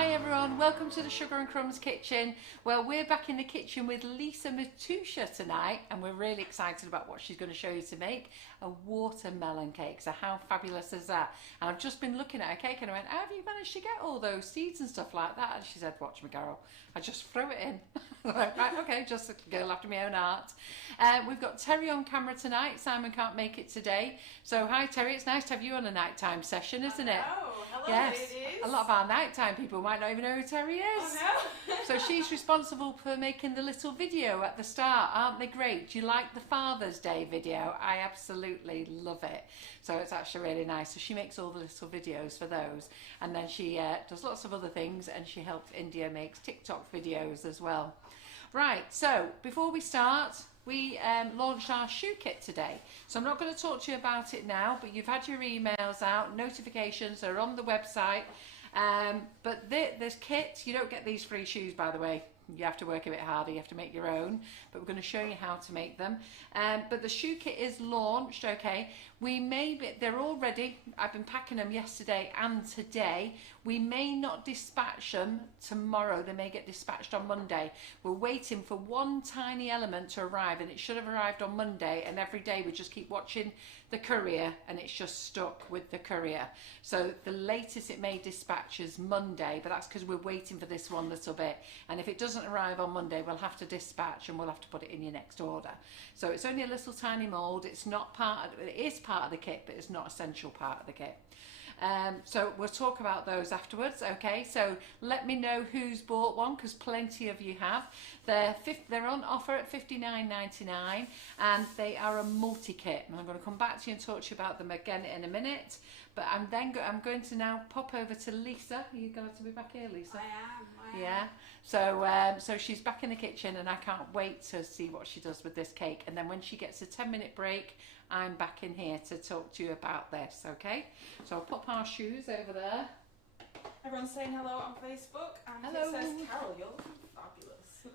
Hi everyone, welcome to the Sugar and Crumbs kitchen. Well, we're back in the kitchen with Lisa Matusha tonight, and we're really excited about what she's going to show you to make a watermelon cake. So how fabulous is that? And I've just been looking at her cake and I went, how have you managed to get all those seeds and stuff like that? And she said, watch me, Carol, I just throw it in. Right, okay, just a girl after my own art. We've got Terry on camera tonight. Simon can't make it today. So hi Terry, it's nice to have you on a nighttime session, isn't it? Oh, hello, yes. it is. A lot of our nighttime people might not even know who Terry is. Oh no. So she's responsible for making the little video at the start. Aren't they great? Do you like the Father's Day video? I absolutely love it. So it's actually really nice. So she makes all the little videos for those. And then she does lots of other things, and she helps India makes TikTok videos as well. Right, so before we start, we launched our shoe kit today. So I'm not going to talk to you about it now, but you've had your emails out, notifications are on the website. But this kit, you don't get these free shoes, by the way. You have to work a bit harder, you have to make your own, but we're going to show you how to make them. But the shoe kit is launched, okay. They're all ready. I've been packing them yesterday and today. We may not dispatch them tomorrow, they may get dispatched on Monday. We're waiting for one tiny element to arrive, and it should have arrived on Monday, and every day we just keep watching the courier and it's just stuck with the courier. So the latest it may dispatch is Monday, but that's because we're waiting for this one little bit, and if it doesn't arrive on Monday we'll have to dispatch and we'll have to put it in your next order. So it's only a little tiny mould. It's not it is part of the kit, but it's not essential part of the kit. So we'll talk about those afterwards, okay? So let me know who's bought one, because plenty of you have. They're on offer at $59.99, and they are a multi-kit. And I'm going to come back to you and talk to you about them again in a minute. But I'm going to now pop over to Lisa. Are you glad to be back here, Lisa? I am. Yeah. So she's back in the kitchen, and I can't wait to see what she does with this cake. And then when she gets a 10-minute break, I'm back in here to talk to you about this, okay? So I'll pop our shoes over there. Everyone's saying hello on Facebook, and Hello. it says, Carol, you're looking fabulous.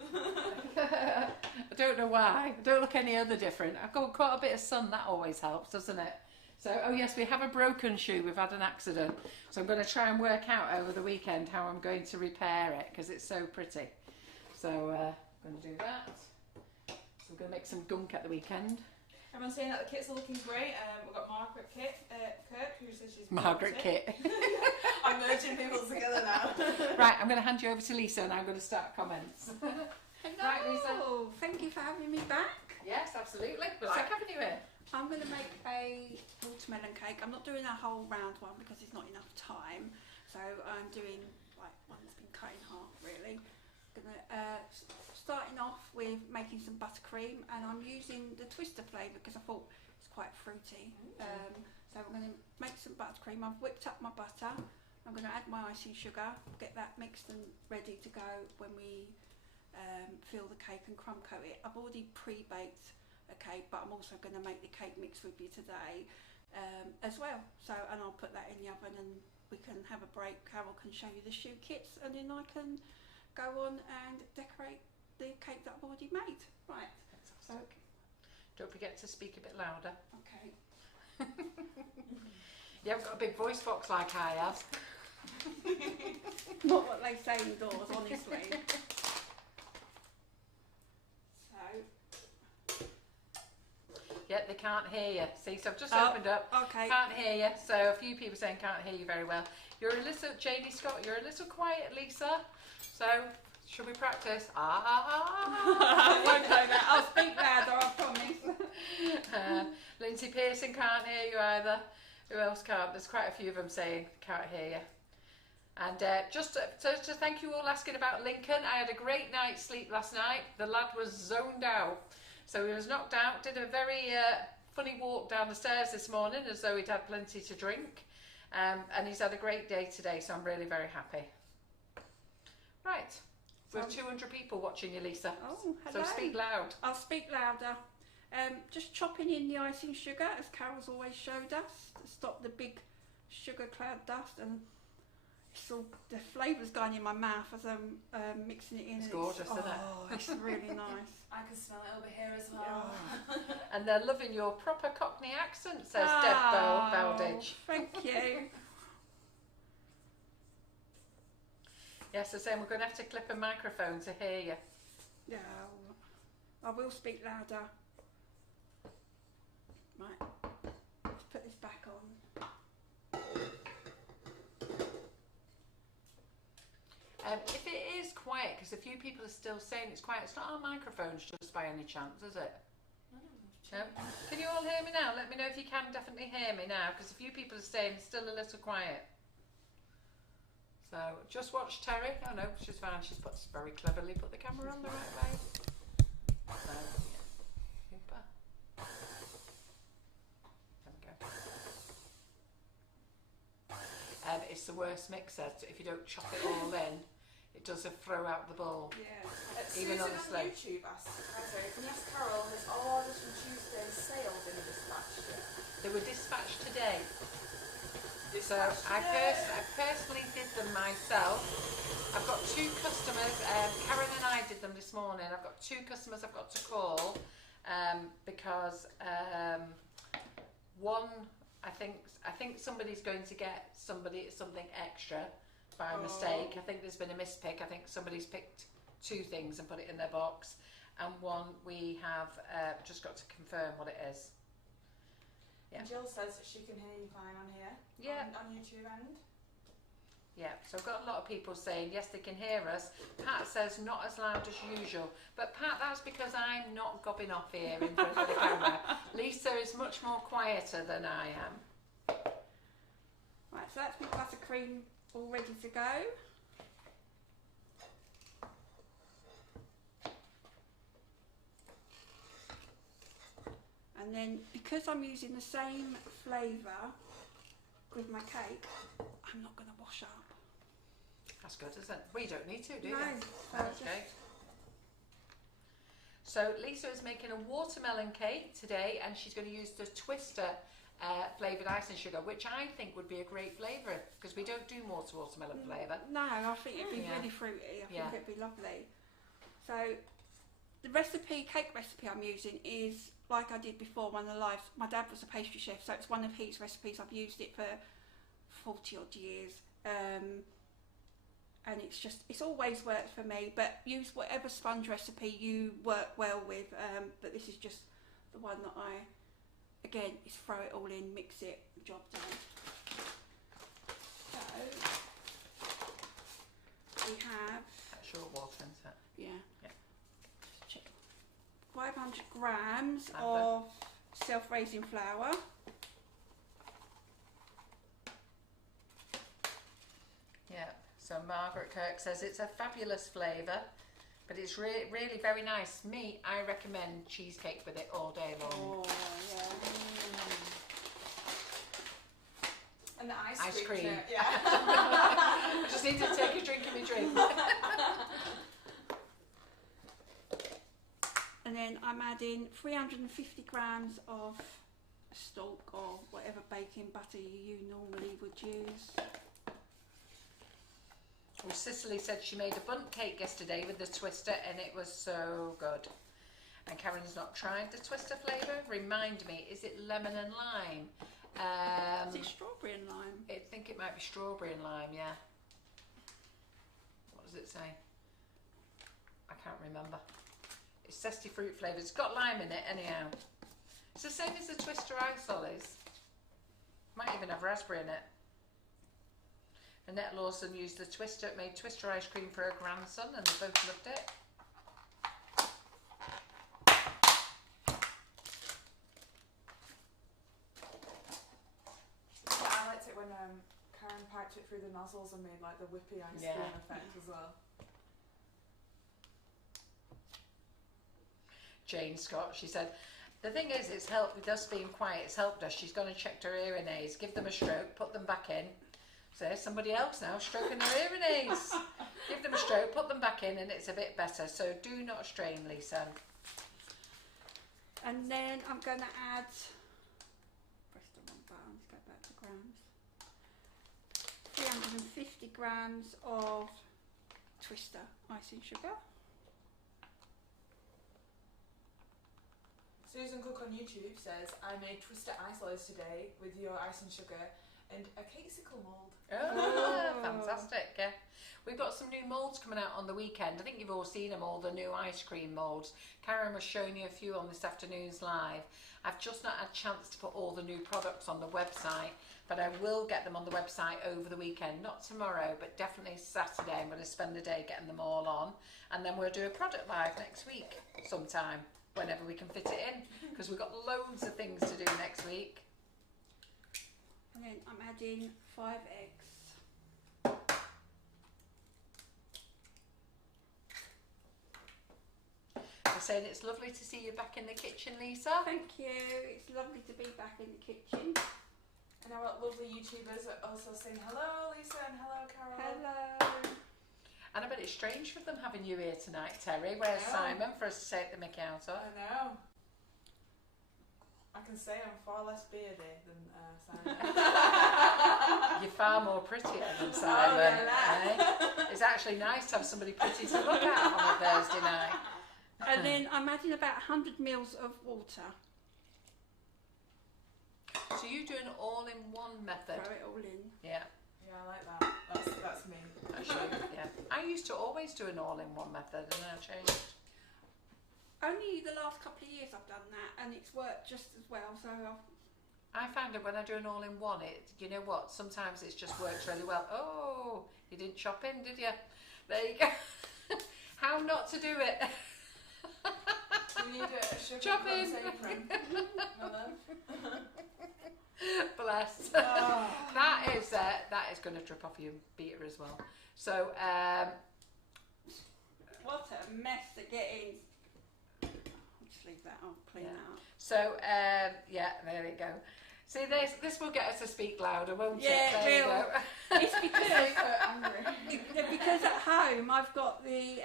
I don't know why. I don't look any other different. I've got quite a bit of sun. That always helps, doesn't it? So, oh yes, we have a broken shoe. We've had an accident. So I'm going to try and work out over the weekend how I'm going to repair it, because it's so pretty. So I'm going to do that. So I'm going to make some gunk at the weekend. Everyone's saying that the kits are looking great. We've got Margaret Kirk, who says she's Margaret Kit. I'm merging people together now. Right, I'm going to hand you over to Lisa, and I'm going to start comments. Hello. Right, Lisa. Thank you for having me back. Yes, absolutely. We like having you here. I'm going to make a watermelon cake. I'm not doing a whole round one because there's not enough time. So I'm doing like one that's been cut in half, really. Starting off with making some buttercream, and I'm using the twister flavour because I thought it's quite fruity. So I'm going to make some buttercream. I've whipped up my butter. I'm going to add my icing sugar, get that mixed and ready to go when we fill the cake and crumb coat it. I've already pre-baked a cake, but I'm also going to make the cake mix with you today as well. So, and I'll put that in the oven, and we can have a break. Carol can show you the shoe kits, and then I can go on and decorate the cake that I've already made. Right. So, don't forget to speak a bit louder. okay. You haven't got a big voice box like I have. Not what they say indoors, honestly. So. Yeah, they can't hear you. See, so I've just opened up. Okay. Can't hear you. So a few people saying can't hear you very well. You're a little, Janie Scott, you're a little quiet, Lisa. So, should we practice? I won't do that. I'll speak louder, I promise. Lindsay Pearson can't hear you either. Who else can't? There's quite a few of them saying can't hear you. And just to thank you all asking about Lincoln. I had a great night's sleep last night. The lad was zoned out. So he was knocked out, did a very funny walk down the stairs this morning as though he'd had plenty to drink. And he's had a great day today, so I'm really very happy. Right, we have 200 people watching you, Lisa. Oh, hello. So speak loud. I'll speak louder. Just chopping in the icing sugar, as Carol's always showed us, to stop the big sugar cloud dust, and it's all, the flavour's going in my mouth as I'm mixing it in. It's gorgeous, isn't it? Oh, it's really nice. I can smell it over here as well. Oh. And they're loving your proper Cockney accent, says Deb Bowditch. Thank you. Yes, the same. We're going to have to clip a microphone to hear you. Yeah, I will speak louder. Right, let's put this back on. If it is quiet, because a few people are still saying it's quiet, it's not our microphones just by any chance, is it? No? Can you all hear me now? Let me know if you can definitely hear me now, because a few people are saying it's still a little quiet. So just watch Terry. Oh no, she's fine. She's very cleverly put the camera on the right way. So, yeah. Super. There we go. It's the worst mixer. If you don't chop it all in, it does throw out the bowl. Yeah. Even Susan on the on slow. YouTube asked, can you ask Carol, has all orders from Tuesday's sale been dispatched yet? They were dispatched today. So Dispatched I today. personally did them myself. I've got 2 customers. Karen and I did them this morning. I've got 2 customers I've got to call because one, I think somebody's going to get something extra by mistake. I think there's been a mispick. I think somebody's picked 2 things and put it in their box, and one we have just got to confirm what it is. Yeah. And Jill says that she can hear you fine on here. Yeah. On YouTube end. Yeah, so I've got a lot of people saying yes, they can hear us. Pat says not as loud as usual, but Pat, that's because I'm not gobbing off here in front of the camera. Lisa is much more quieter than I am. Right, so that's my buttercream all ready to go. And then, because I'm using the same flavour with my cake, I'm not going to wash up. That's good, isn't it? Well, you don't need to, do you? No, That's great. So Lisa is making a watermelon cake today, and she's going to use the Twister flavoured icing sugar, which I think would be a great flavour, because we don't do watermelon flavour. No, I think it'd be really fruity. I think it'd be lovely. So the recipe, cake recipe I'm using is like I did before, one of the lives. My dad was a pastry chef, so it's one of his recipes. I've used it for 40 odd years. And it's always worked for me, but use whatever sponge recipe you work well with, but this is just the one that again, is throw it all in, mix it, job done. So, we have... That's your water, isn't it? Yeah. 500 grams of self-raising flour. Yeah, so Margaret Kirk says it's a fabulous flavour, but it's really very nice. Me, I recommend cheesecake with it all day long. Oh, yeah. And the Ice cream. Yeah. I just need to take a drink of my drink. And then I'm adding 350 grams of stalk or whatever baking butter you normally would use. Well, Cicely said she made a bundt cake yesterday with the Twister, and it was so good. And Karen's not tried the Twister flavour. Remind me, is it lemon and lime? Is it strawberry and lime? I think it might be strawberry and lime, yeah. What does it say? I can't remember. It's zesty fruit flavour. It's got lime in it anyhow. It's the same as the Twister Isol is. Might even have raspberry in it. Annette Lawson used the Twister, made Twister ice cream for her grandson, and they both loved it. Yeah, I liked it when Karen piped it through the nozzles and made like the whippy ice cream effect as well. Jane Scott, she said, the thing is, it's helped with us being quiet, it's helped us. She's gone and checked her hearing aids, give them a stroke, put them back in. So there's somebody else now stroking their hearing aids. Give them a stroke, put them back in, and it's a bit better. So do not strain, Lisa. And then I'm going to add, press the wrong button, let's go back to grams. 350 grams of Twister icing sugar. Susan Cook on YouTube says, I made Twister ice loaves today with your icing sugar and a caseicle mould. Oh, fantastic! Yeah, we've got some new moulds coming out on the weekend. I think you've all seen them, all the new ice cream moulds. Karen was showing you a few on this afternoon's live. I've just not had a chance to put all the new products on the website, but I will get them on the website over the weekend. Not tomorrow, but definitely Saturday. I'm going to spend the day getting them all on, and then we'll do a product live next week sometime, whenever we can fit it in, because we've got loads of things to do next week. And then I'm adding 5 eggs. They're saying it's lovely to see you back in the kitchen, Lisa. Thank you. It's lovely to be back in the kitchen. And our lovely YouTubers are also saying hello, Lisa, and hello, Carol. Hello. And I bet it's strange for them having you here tonight, Terry. Where's Simon for us to take the mickey out of? I know. I can say I'm far less beardy than Simon. You're far more prettier than Simon. It's actually nice to have somebody pretty to look at on a Thursday night. And then I'm adding about 100 mils of water. So you do an all-in-one method? Throw it all in. Yeah. Yeah, I like that. That's me. Actually, yeah. I used to always do an all-in-one method, and then I changed. Only the last couple of years I've done that, and it's worked just as well. So I found that when I do an all-in-one, you know what? Sometimes it just works really well. Oh, you didn't chop in, did you? There you go. How not to do it? We need a Sugar Chop and in. Crumbs apron. Hello. Bless. Oh. That is going to drip off your beater as well. So what a mess to get in. I'll just leave that. I'll clean that up. So yeah, there we go. See, this will get us to speak louder, won't it? Yeah, There it you will. go. It's because at home I've got the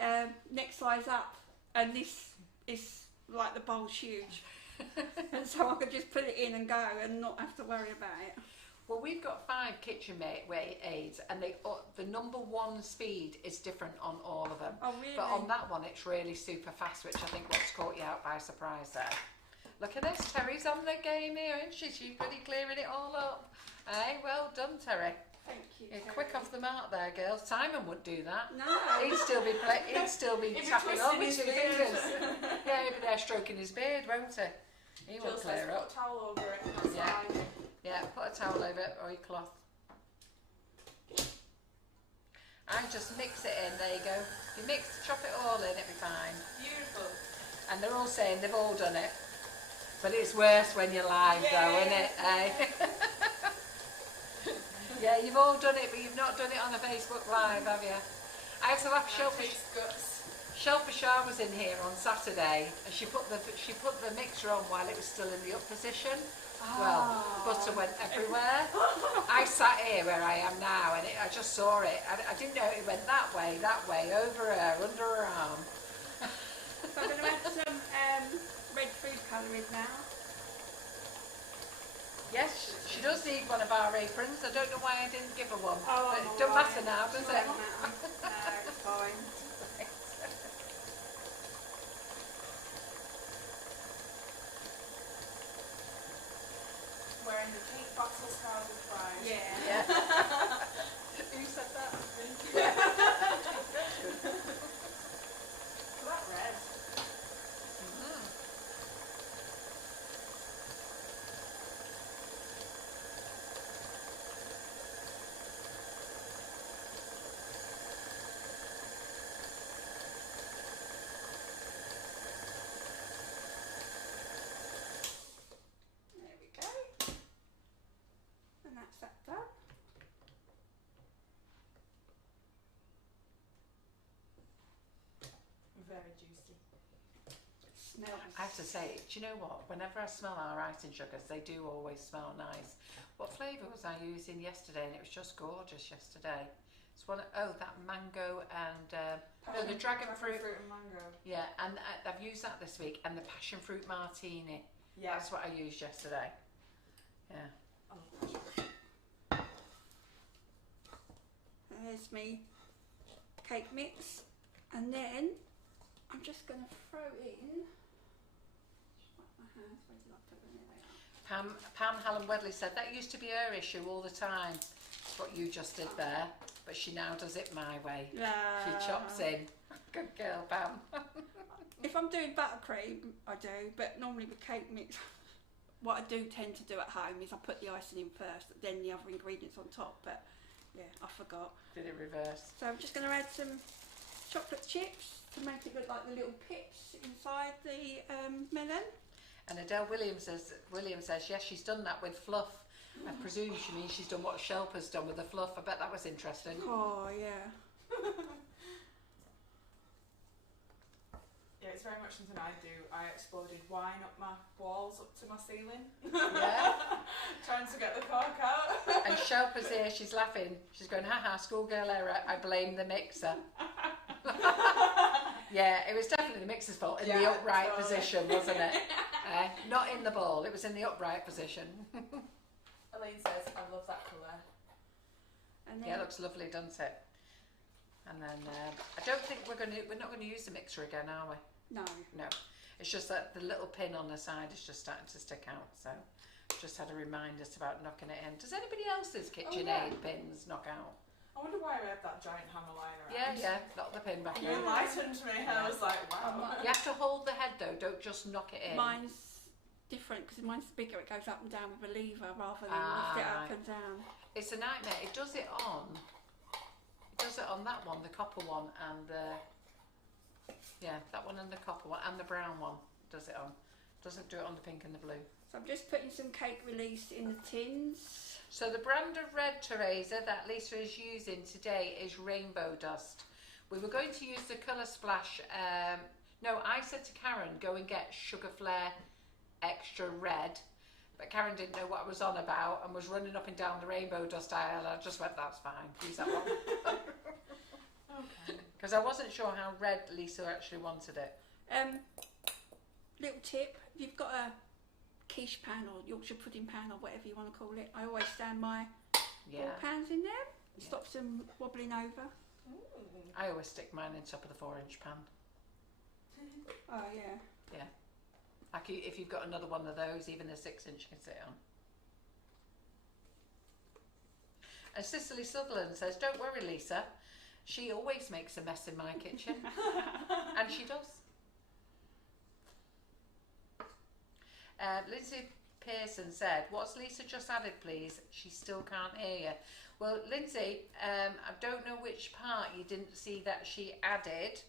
next size up, and this is like the bowl's huge, and so I could just put it in and go and not have to worry about it. Well, we've got 5 KitchenAid aids, and the number 1 speed is different on all of them. Oh really? But on that one, it's really super fast, which I think what's caught you out by surprise there. Look at this, Terry's on the game here, isn't she? She's pretty clearing it all up. Hey, well done, Terry. Thank you. You're Terry. quick off the mark there, girls. Simon wouldn't do that. No. He'd still be tapping on with 2 fingers. Yeah, he'd be there stroking his beard, won't he? He won't Just clear put up. a towel over it. That's Yeah. fine. Yeah, put a towel over it or your cloth. I just mix it in, there you go. You chop it all in, it'll be fine. Beautiful. And they're all saying they've all done it. But it's worse when you're live though, isn't it? Eh? Yeah, you've all done it, but you've not done it on a Facebook Live, have you? I had to laugh. Shelpa Shah was in here on Saturday, and she put the mixer on while it was still in the up position. Well, butter went everywhere. I sat here where I am now, and I just saw it. I didn't know it went that way, over her, under her arm. So I'm going to add some red food colouring now. Yes, she does need one of our aprons. I don't know why I didn't give her one. Oh, But it don't matter now, does it? No, it's fine. Wearing the pink bottle scars with fries. Yeah. Who said that? That red. There we go. And that's that done. Very juicy. Smells. I have to say, do you know what? Whenever I smell our icing sugars, they do always smell nice. What flavour was I using yesterday? And it was just gorgeous yesterday. It's that mango and the dragon fruit. and mango. Yeah, and I've used that this week, and the passion fruit martini. Yeah. That's what I used yesterday. Yeah. Oh, There's me cake mix, and then I'm just going to throw in. Just wipe my hands. Where did I put them? There they are. Pam Helen Wedley said that used to be her issue all the time. That's what you just did there, but she now does it my way. She chops in. Good girl, Pam. If I'm doing buttercream, I do, but normally with cake mix, what I do tend to do at home is I put the icing in first, then the other ingredients on top, but yeah, I forgot. Did it reverse? So I'm just going to add some chocolate chips to make it look like the little pips inside the melon. And Adele Williams says, yes, she's done that with fluff. I presume she means she's done what Shelpa's done with the fluff. I bet that was interesting. Oh, yeah. Yeah, it's very much something I do. I exploded wine up my walls, up to my ceiling. Yeah. Trying to get the cork out. And Shelpa's here, she's laughing. She's going, haha, schoolgirl error, I blame the mixer. Yeah, it was definitely the mixer's fault in the upright position, wasn't it? Not in the bowl, it was in the upright position. Elaine says, I love that colour. And then Yeah, it looks lovely, doesn't it? And then I don't think we're not going to use the mixer again, are we? No. No. It's just that the little pin on the side is just starting to stick out, so just had to remind us about knocking it in. Does anybody else's KitchenAid pins knock out? I wonder why I had that giant hammer lying around. Yeah, knock the pin back You in. enlightened me. I was like, wow. You have to hold the head though, don't just knock it in. Mine's different because mine's bigger, it goes up and down with a lever rather than lift it up and down. It's a nightmare. It does it on that one, the copper one, and that one and the copper one and the brown one does it on. Doesn't do it on the pink and the blue. So I'm just putting some cake release in the tins. So the brand of red, Teresa, that Lisa is using today is Rainbow Dust. We were going to use the Colour Splash. No, I said to Karen, go and get Sugar Flare Extra Red. But Karen didn't know what I was on about and was running up and down the Rainbow Dust aisle. I just went, that's fine, use that one. Okay. Because I wasn't sure how red Lisa actually wanted it. Little tip, if you've got a quiche pan or Yorkshire pudding pan or whatever you want to call it, I always stand my ball pans in there. It stops them wobbling over. I always stick mine in top of the 4-inch pan. Oh yeah. Yeah. If you've got another one of those, even a 6-inch you can sit on. And Cicely Sutherland says, don't worry, Lisa. She always makes a mess in my kitchen. And she does. Lindsay Pearson said, what's Lisa just added, please? She still can't hear you. Well, Lindsay, I don't know which part you didn't see that she added,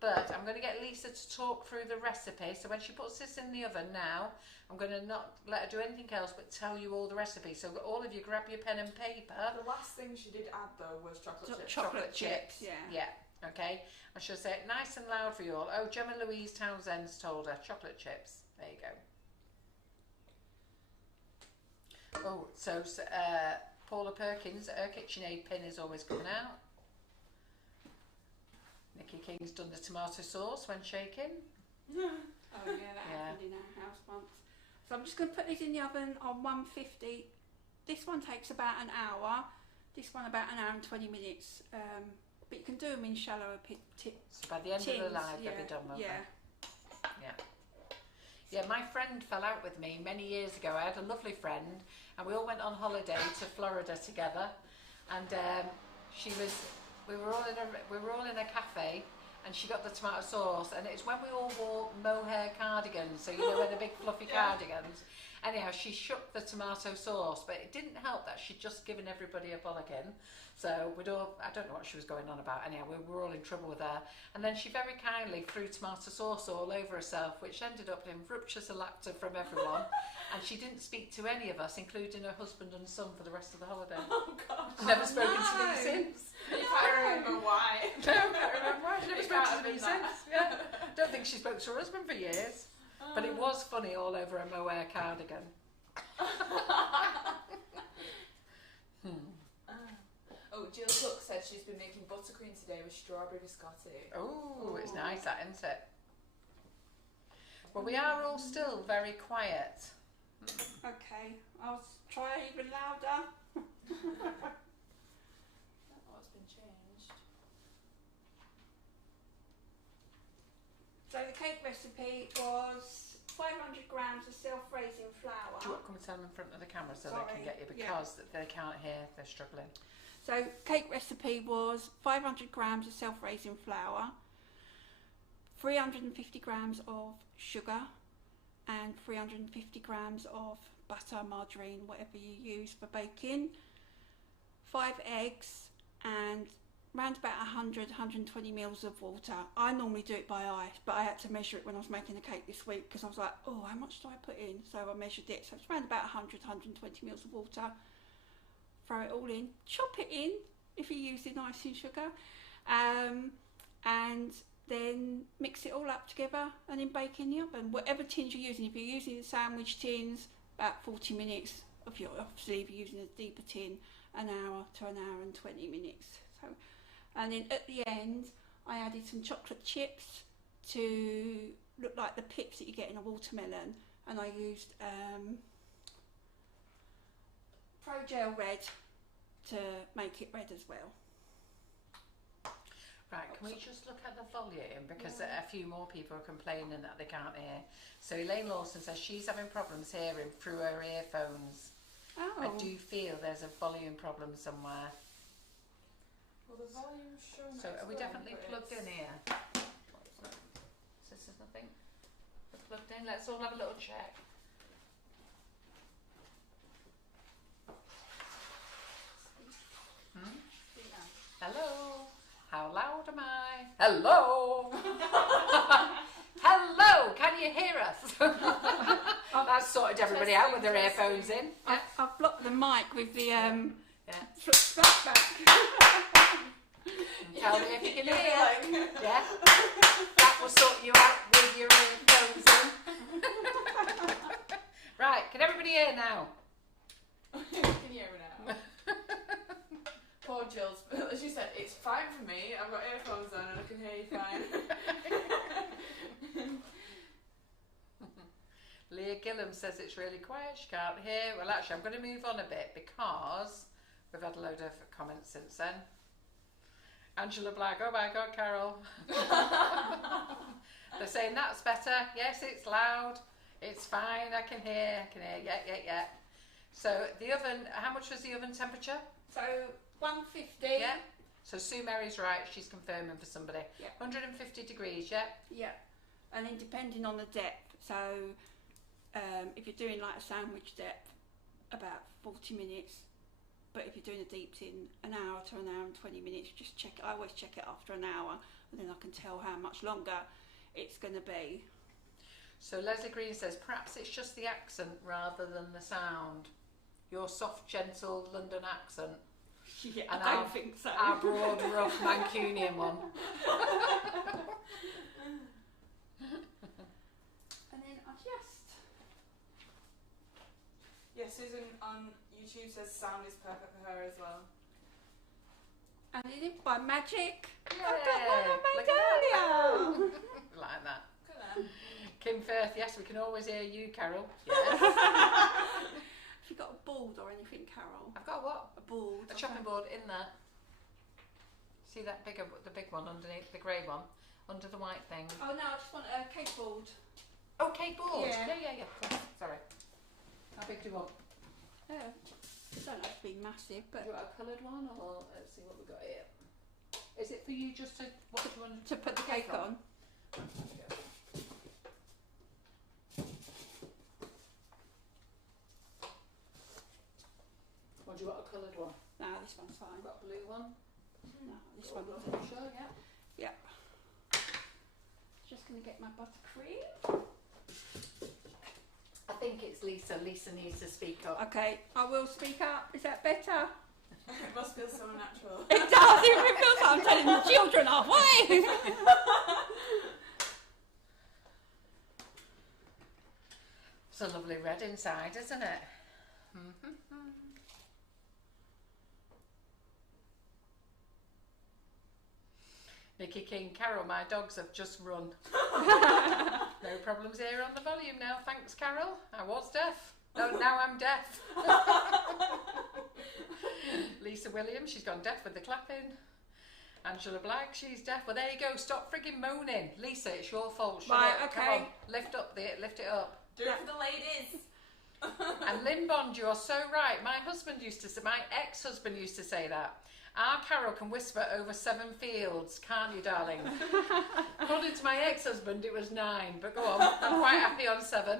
but I'm going to get Lisa to talk through the recipe. So when she puts this in the oven now, I'm going to not let her do anything else but tell you all the recipe. So all of you grab your pen and paper. The last thing she did add though was chocolate chips. Chocolate chips, yeah. Yeah, okay. I should say it nice and loud for you all. Oh, Gemma Louise Townsend's told her. Chocolate chips. There you go. Oh, so Paula Perkins, her KitchenAid pin is always coming out. Nikki King's done the tomato sauce when shaking. Oh yeah, that happened in our house once. So I'm just going to put these in the oven on 150. This one takes about an hour. This one about an hour and 20 minutes. But you can do them in shallower tips. So by the end of the live, they'll be done, won't they? Yeah. Yeah, my friend fell out with me many years ago. I had a lovely friend, and we all went on holiday to Florida together. And we were all in a cafe, and she got the tomato sauce. And it's when we all wore mohair cardigans, so you know, the big fluffy cardigans. Anyhow, she shook the tomato sauce, but it didn't help that she'd just given everybody a bollocking. So I don't know what she was going on about. Anyhow, we were all in trouble with her. And then she very kindly threw tomato sauce all over herself, which ended up in ruptures of laughter from everyone. And she didn't speak to any of us, including her husband and son, for the rest of the holiday. Oh gosh. Never spoken to them since. You can't remember why. No, I can't remember why. She never spoke to me since. Yeah. Don't think she spoke to her husband for years. But it was funny all over a mohair cardigan. Oh, Jill Cook said she's been making buttercream today with strawberry biscotti. Oh, it's nice, that, isn't it? Well, we are all still very quiet. Okay, I'll try even louder. What's been changed? So the cake recipe was 500 grams of self-raising flour. Do you want to come and tell them in front of the camera so Sorry. they can get you, because they can't hear, they're struggling. So cake recipe was 500 grams of self-raising flour, 350 grams of sugar, and 350 grams of butter, margarine, whatever you use for baking, 5 eggs, and around about 100-120 mils of water. I normally do it by eye, but I had to measure it when I was making the cake this week because I was like, oh, how much do I put in? So I measured it. So it's around about 100-120 mils of water. Throw it all in, chop it in if you're using icing sugar, and then mix it all up together and then bake in the oven. Whatever tins you're using, if you're using the sandwich tins, about 40 minutes. Obviously, if you're using a deeper tin, an hour to an hour and 20 minutes. So, and then at the end, I added some chocolate chips to look like the pips that you get in a watermelon, and I used Pro Gel Red to make it red as well. Right, can we just look at the volume, because a few more people are complaining that they can't hear. So Elaine Lawson says she's having problems hearing through her earphones. Oh. I do feel there's a volume problem somewhere. Well, the volume's showing. So are we definitely plugged in here? This is nothing. We're plugged in. Let's all have a little check. Hello? How loud am I? Hello? Hello? Can you hear us? That's sorted everybody out with their earphones in. I've blocked the mic with the flashback. Tell me if you can hear. Yeah? That will sort you out with your earphones in. Right, can everybody hear now? You can hear me now. Poor Jill's, as you said, it's fine for me. I've got earphones on and I can hear you fine. Leah Gillam says it's really quiet, she can't hear. Well, actually, I'm going to move on a bit because we've had a load of comments since then. Angela Black, oh my God, Carol. They're saying that's better. Yes, it's loud. It's fine. I can hear. Yeah. So the oven, how much was the oven temperature? So 150. Yeah. So Sue Mary's right. She's confirming for somebody. Yeah. 150 degrees. Yeah. Yeah. And then depending on the depth. So if you're doing like a sandwich depth, about 40 minutes. But if you're doing a deep tin, an hour to an hour and 20 minutes. Just check. I always check it after an hour, and then I can tell how much longer it's going to be. So Leslie Green says perhaps it's just the accent rather than the sound. Your soft, gentle London accent. Yeah, And I don't think so. Our broad, rough Mancunian one. And then adjust. Yeah, Susan on YouTube says sound is perfect for her as well. And then by magic, Yeah, I've got one I look made at that. earlier. Like that. Look at them. Kim Firth, yes, we can always hear you, Carol. Yes. Have you got a board or anything, Carol? I've got what? A board. A chopping board in there. See that bigger, the big one underneath, the grey one, under the white thing. Oh no, I just want a cake board. Oh, cake board. Yeah. Yeah. Sorry. How big do you want? Yeah. Don't have to be massive, but Do you want a coloured one, or let's see what we've got here. Is it for you just to what do you want to put the cake on. Or do you want a coloured one? No, this one's fine. I've got a blue one. No, this one. Sure, yeah. Yep. Just going to get my buttercream. I think it's Lisa. Lisa needs to speak up. Okay, I will speak up. Is that better? It must feel so natural. It does. It feels like I'm telling the children off. Wait. It's a lovely red inside, isn't it? Nikki King, Carol, my dogs have just run. No problems here on the volume now, thanks Carol. I was deaf. No, now I'm deaf. Lisa Williams, she's gone deaf with the clapping. Angela Black, she's deaf. Well, there you go. Stop frigging moaning. Lisa, it's your fault. Shut Right, up. okay. Come on. Lift it up. Do it for the ladies. And Lynn Bond, you're so right. My ex-husband used to say that. Our Carol can whisper over 7 fields, can't you, darling? According to my ex-husband, it was 9. But go on, I'm quite happy on 7.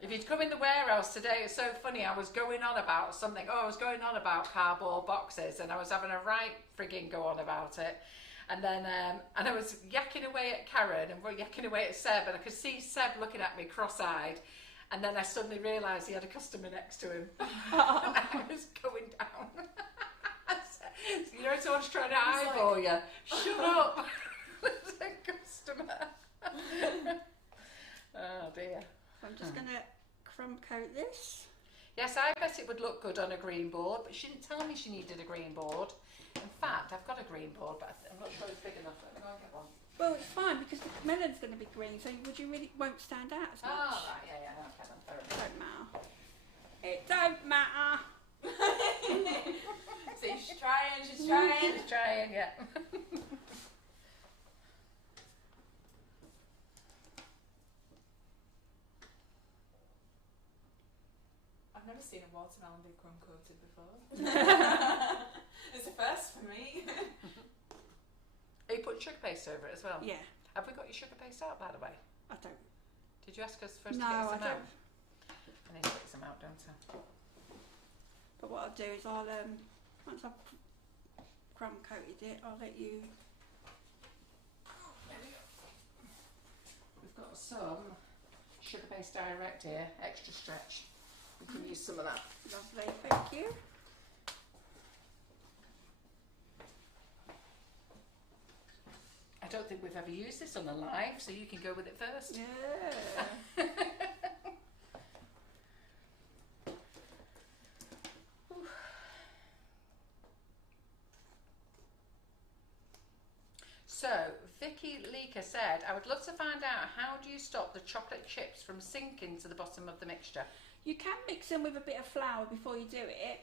If you'd come in the warehouse today, it's so funny. I was going on about something. I was going on about cardboard boxes, and I was having a right frigging go on about it. And then, and I was yakking away at Karen and yakking away at Seb, and I could see Seb looking at me cross-eyed. And then I suddenly realised he had a customer next to him. And I was going down. You know, someone's trying to eyeball you. Shut up. There's a customer. Oh dear. I'm just going to crumb coat this. Yes, I bet it would look good on a green board, but she didn't tell me she needed a green board. In fact, I've got a green board, but I'm not sure it's big enough. Let me go and get one. Well, it's fine because the melon's going to be green, so won't stand out as much. Oh, right, yeah, okay then, fair enough. It don't matter. See, she's trying. She's trying, yeah. I've never seen a watermelon be crumb coated before. It's a first for me. Are you putting sugar paste over it as well? Yeah. Have we got your sugar paste out, by the way? I don't. Did you ask us first No, to get I some out? don't. I need to get some out, don't I? But what I'll do is once I've crumb coated it, I'll let you. We've got some sugar paste direct here, extra stretch. We can use some of that. Lovely, thank you. I don't think we've ever used this on the live, so you can go with it first. Yeah. So, Vicky Leaker said, I would love to find out how do you stop the chocolate chips from sinking to the bottom of the mixture? You can mix them with a bit of flour before you do it,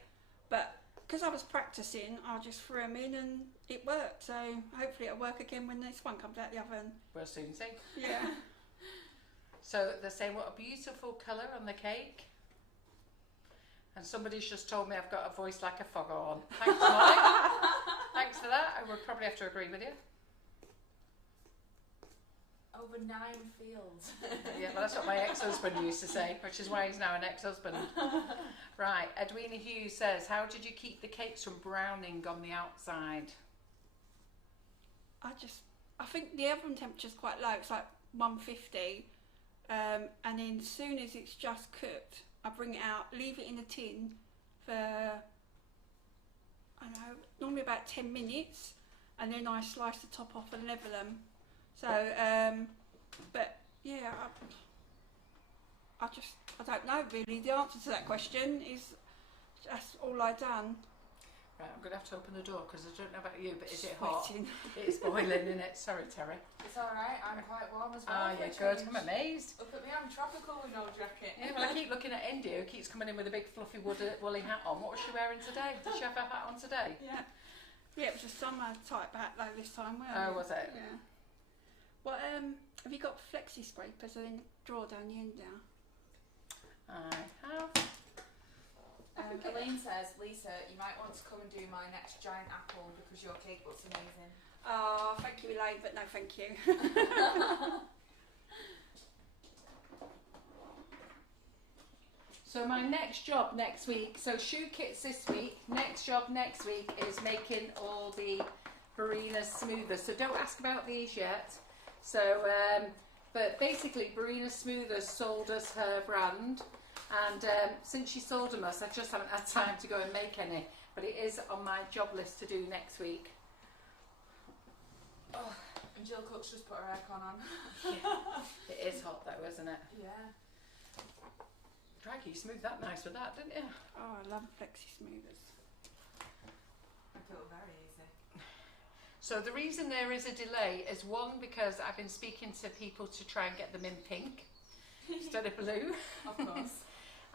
but because I was practicing, I just threw them in and it worked. So hopefully it'll work again when this one comes out the oven. We'll soon see. Yeah. So they're saying what a beautiful colour on the cake. And somebody's just told me I've got a voice like a foghorn. Thanks, Molly. Thanks for that. I would probably have to agree with you. Over 9 fields. Yeah, well, that's what my ex-husband used to say, which is why he's now an ex-husband. Right, Edwina Hughes says, how did you keep the cakes from browning on the outside? I think the oven temperature's quite low. It's like 150. And then as soon as it's just cooked, I bring it out, leave it in a tin for, I don't know, normally about 10 minutes. And then I slice the top off and level them. So, but yeah, I don't know really. The answer to that question is that's all I've done. Right, I'm going to have to open the door because I don't know about you, but is it Sweating. hot? It's boiling, isn't it? Sorry, Terry. It's alright, I'm quite warm as well. Oh, yeah, good. I'm amazed. Look at me, I'm tropical with no jacket. Yeah, well, I keep looking at India, who keeps coming in with a big fluffy woolly hat on. What was she wearing today? Did she have her hat on today? Yeah. Yeah, it was a summer type hat though this time, wasn't it? Oh, was it? Yeah. Well, have you got flexi scrapers in the drawer down the end now? I have. Elaine says, Lisa, you might want to come and do my next giant apple because your cake looks amazing. Oh, thank you, Elaine, but no thank you. So my next job next week, so shoe kits this week, next job next week is making all the Barina smoothers. So don't ask about these yet. So, but basically Barina Smoothers sold us her brand, and since she sold them us, I just haven't had time to go and make any, but it is on my job list to do next week. Oh, and Jill Cook's just put her aircon on. Yeah. It is hot though, isn't it? Yeah. Crikey, you smoothed that nice with that, didn't you? Oh, I love flexi smoothers. I feel very easy. So the reason there is a delay is one, because I've been speaking to people to try and get them in pink instead of blue. Of course.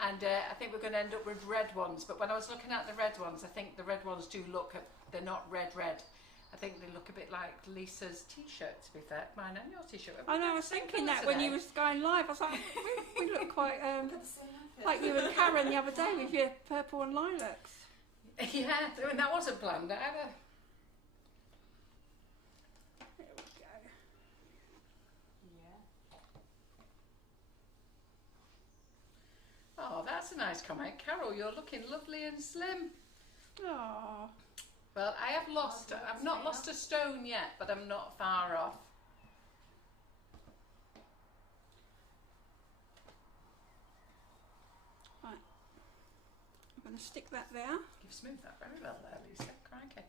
And I think we're going to end up with red ones. But when I was looking at the red ones, I think the red ones do look, they're not red. I think they look a bit like Lisa's t-shirt, to be fair. Mine and your t-shirt. I know, I was thinking that when you was going live. I was like, we look quite like you and Karen the other day with your purple and lilacs. Yeah, and that wasn't planned either. There we go. Yeah. Oh, that's a nice comment. Carol, you're looking lovely and slim. Oh. Well, I've not lost a stone yet, but I'm not far off. Right. I'm going to stick that there. You've smoothed that very well there, Lisa. Crikey.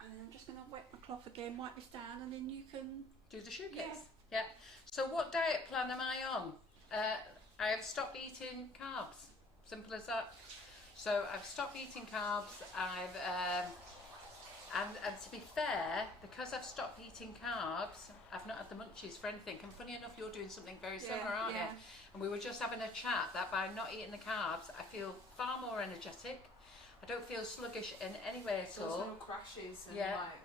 And then I'm just going to wet my cloth again, wipe this down, and then you can do the shoe kits. Yeah. So what diet plan am I on? I have stopped eating carbs. Simple as that. So I've stopped eating carbs. And to be fair, because I've stopped eating carbs, I've not had the munchies for anything. And funny enough, you're doing something very similar, aren't you? And we were just having a chat that by not eating the carbs, I feel far more energetic. I don't feel sluggish in any way at all. There's no crashes. And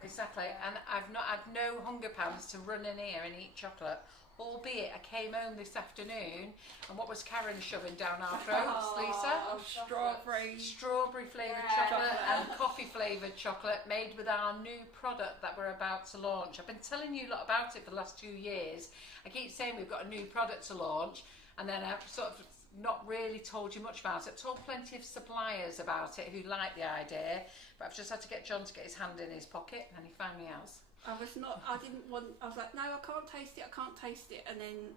Exactly. Yeah. And I've not had no hunger pangs to run in here and eat chocolate. Albeit I came home this afternoon and what was Karen shoving down our throats, Lisa? Strawberry flavoured chocolate and coffee flavoured chocolate made with our new product that we're about to launch. I've been telling you a lot about it for the last 2 years. I keep saying we've got a new product to launch and then I've sort of not really told you much about it. I've told plenty of suppliers about it who like the idea, but I've just had to get John to get his hand in his pocket and he found me else. I was like, no, I can't taste it. And then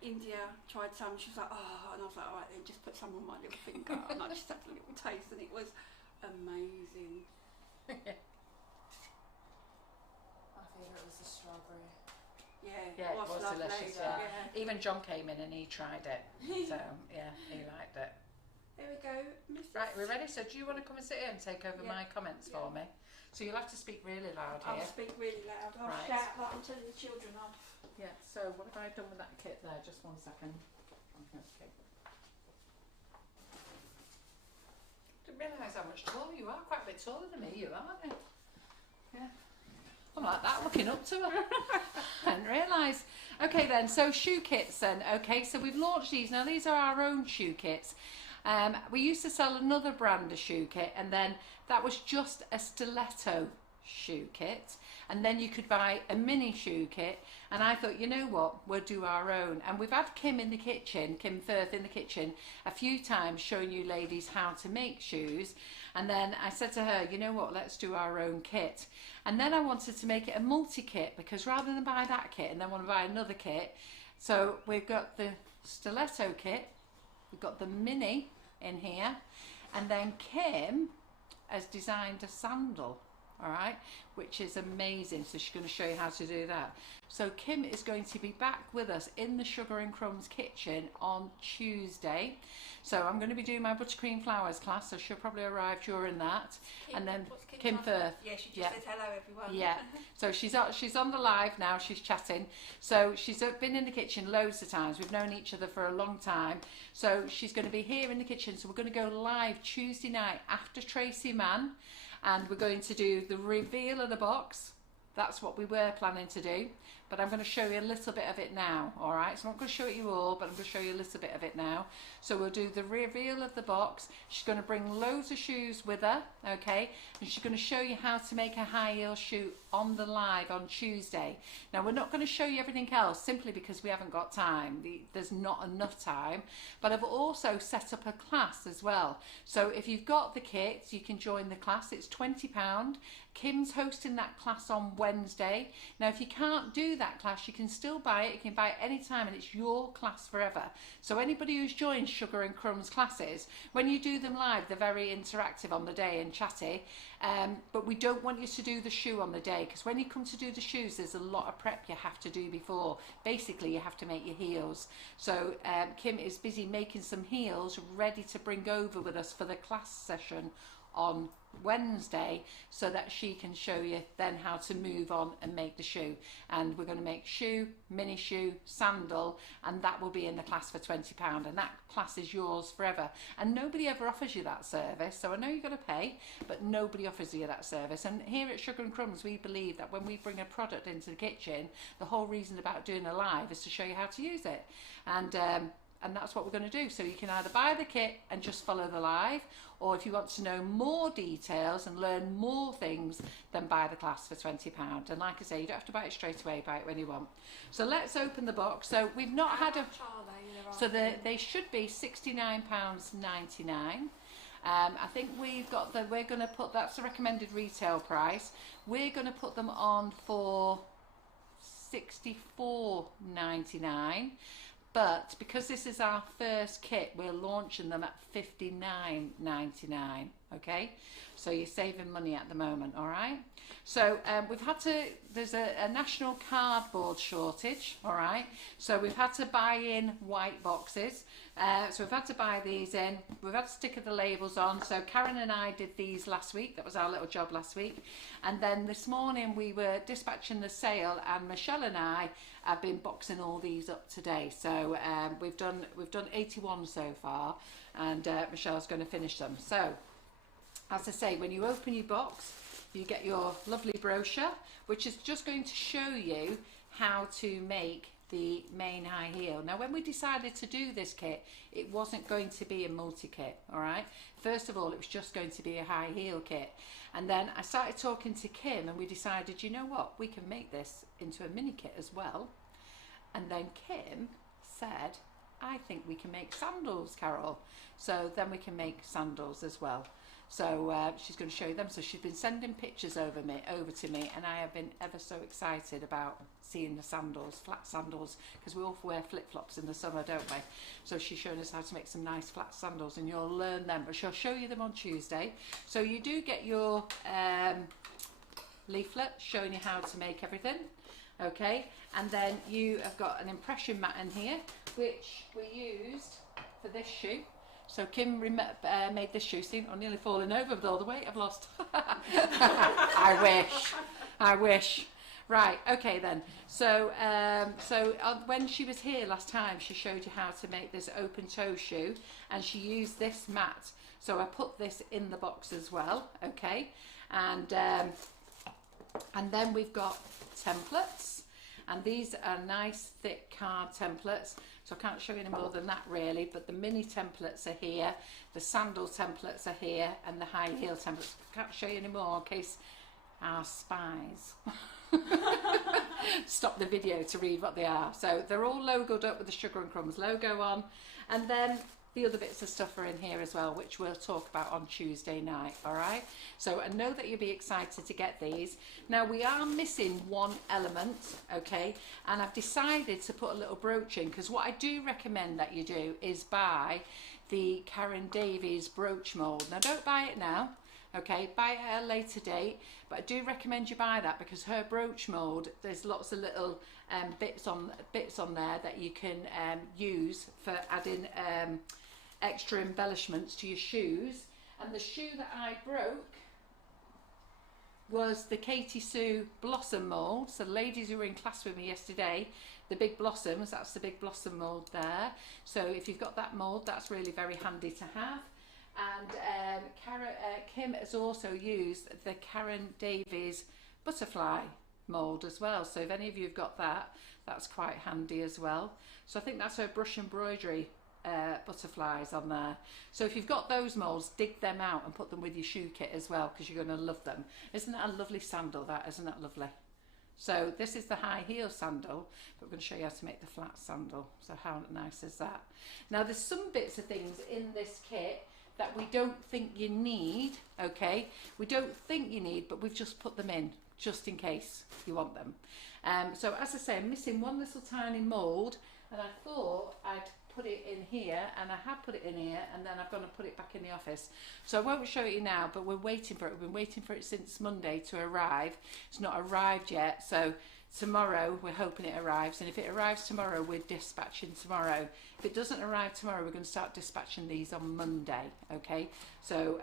India tried some, she was like, oh, and I was like, all right then, just put some on my little finger. And I just had a little taste and it was amazing. My favourite was the strawberry. Yeah, it was lovely. delicious, yeah. Even John came in and he tried it. So, yeah, he liked it. There we go, Mrs. Right, we're ready. So do you want to come and sit here and take over my comments for me? So you'll have to speak really loud here. I'll speak really loud. I'll shout like I'm telling the children off. Yeah, so what have I done with that kit there? Just 1 second. Okay. Didn't realise how much taller you are. Quite a bit taller than me, you are, aren't you? Yeah. I'm like that, looking up to her. I didn't realise. Okay then, so shoe kits then. Okay, so we've launched these. Now these are our own shoe kits. We used to sell another brand of shoe kit and then that was just a stiletto shoe kit and then you could buy a mini shoe kit and I thought, you know what, we'll do our own. And we've had Kim in the kitchen, Kim Firth in the kitchen a few times showing you ladies how to make shoes, and then I said to her, you know what, let's do our own kit. And then I wanted to make it a multi-kit because rather than buy that kit and then want to buy another kit, so we've got the stiletto kit, we've got the mini in here, and then Kim has designed a sandal, all right, which is amazing. So she's going to show you how to do that. So Kim is going to be back with us in the Sugar and Crumbs kitchen on Tuesday. So I'm going to be doing my Buttercream Flowers class, so she'll probably arrive during that. And then Kim Firth. Yeah, she just says hello everyone. Yeah, so she's on the live now, she's chatting. So she's been in the kitchen loads of times. We've known each other for a long time. So she's going to be here in the kitchen. So we're going to go live Tuesday night after Tracy Mann. And we're going to do the reveal of the box. That's what we were planning to do, but I'm going to show you a little bit of it now, all right? So I'm not going to show it you all, but I'm going to show you a little bit of it now. So we'll do the reveal of the box. She's going to bring loads of shoes with her, okay? And she's going to show you how to make a high heel shoe on the live on Tuesday. Now, we're not going to show you everything else simply because we haven't got time. There's not enough time, but I've also set up a class as well. So if you've got the kit, you can join the class. It's £20. Kim's hosting that class on Wednesday. Now, if you can't do that class, you can still buy it. You can buy it anytime and it's your class forever. So anybody who's joined Sugar and Crumbs classes, when you do them live, they're very interactive on the day and chatty. But we don't want you to do the shoe on the day because when you come to do the shoes, there's a lot of prep you have to do before. Basically, you have to make your heels. So Kim is busy making some heels ready to bring over with us for the class session on Wednesday, so that she can show you then how to move on and make the shoe. And we're going to make shoe, mini shoe, sandal, and that will be in the class for £20, and that class is yours forever. And nobody ever offers you that service, so I know you're going to pay, but nobody offers you that service. And here at Sugar and Crumbs, we believe that when we bring a product into the kitchen, the whole reason about doing a live is to show you how to use it. And that's what we're going to do. So you can either buy the kit and just follow the live, or if you want to know more details and learn more things, then buy the class for £20. And like I say, you don't have to buy it straight away, buy it when you want. So let's open the box. So we've not had a... So they should be £69.99. I think we've got the... We're going to put... That's the recommended retail price. We're going to put them on for £64.99. But because this is our first kit, we're launching them at $59.99. Okay, so you're saving money at the moment. All right, so we've had to, there's a national cardboard shortage. All right, so we've had to buy in white boxes. So we've had to buy these in, we've had to stick the labels on. So Karen and I did these last week, that was our little job last week. And then this morning we were dispatching the sale, and Michelle and I have been boxing all these up today. So we've done 81 so far, and Michelle's going to finish them. So as I say, when you open your box, you get your lovely brochure, which is just going to show you how to make the main high heel. Now, when we decided to do this kit, it wasn't going to be a multi-kit, all right? First of all, it was just going to be a high heel kit. And then I started talking to Kim, and we decided, you know what, we can make this into a mini kit as well. And then Kim said, I think we can make sandals, Carol. So then we can make sandals as well. So she's going to show you them. So she's been sending pictures over to me, and I have been ever so excited about seeing the sandals, flat sandals, because we all wear flip-flops in the summer, don't we? So she's showing us how to make some nice flat sandals, and you'll learn them, but she'll show you them on Tuesday. So you do get your leaflet showing you how to make everything, okay? And then you have got an impression mat in here, which we used for this shoe. So Kim made this shoe. See, I'm nearly falling over with all the weight I've lost. I wish. Right, okay then. So when she was here last time, she showed you how to make this open toe shoe, and she used this mat. So I put this in the box as well, okay? And then we've got templates, and these are nice thick card templates. So I can't show you any more than that really, but the mini templates are here, the sandal templates are here, and the high heel templates. I can't show you any more in case our spies stop the video to read what they are. So they're all logoed up with the Sugar and Crumbs logo on, and then the other bits of stuff are in here as well, which we'll talk about on Tuesday night, all right? So I know that you'll be excited to get these. Now, we are missing one element, okay? And I've decided to put a little brooch in, because what I do recommend that you do is buy the Karen Davies brooch mould. Now, don't buy it now, okay? Buy it at a later date, but I do recommend you buy that, because her brooch mould, there's lots of little bits on there that you can use for adding extra embellishments to your shoes. And the shoe that I broke was the Katie Sue Blossom mould. So the ladies who were in class with me yesterday, the big blossoms, that's the big blossom mould there. So if you've got that mould, that's really very handy to have. And Kim has also used the Karen Davies butterfly mould as well. So if any of you have got that, that's quite handy as well. So I think that's her brush embroidery butterflies on there. So if you've got those moulds, dig them out and put them with your shoe kit as well, because you're going to love them. Isn't that a lovely sandal, that? Isn't that lovely? So this is the high heel sandal, but we're going to show you how to make the flat sandal. So how nice is that? Now, there's some bits of things in this kit that we don't think you need, okay? We don't think you need, but we've just put them in just in case you want them. So as I say, I'm missing one little tiny mould, and I thought I'd put it in here, and I have put it in here, and then I'm going to put it back in the office. So I won't show it you now, but we're waiting for it. We've been waiting for it since Monday to arrive. It's not arrived yet, so tomorrow we're hoping it arrives, and if it arrives tomorrow we're dispatching tomorrow. If it doesn't arrive tomorrow, we're going to start dispatching these on Monday. Okay, so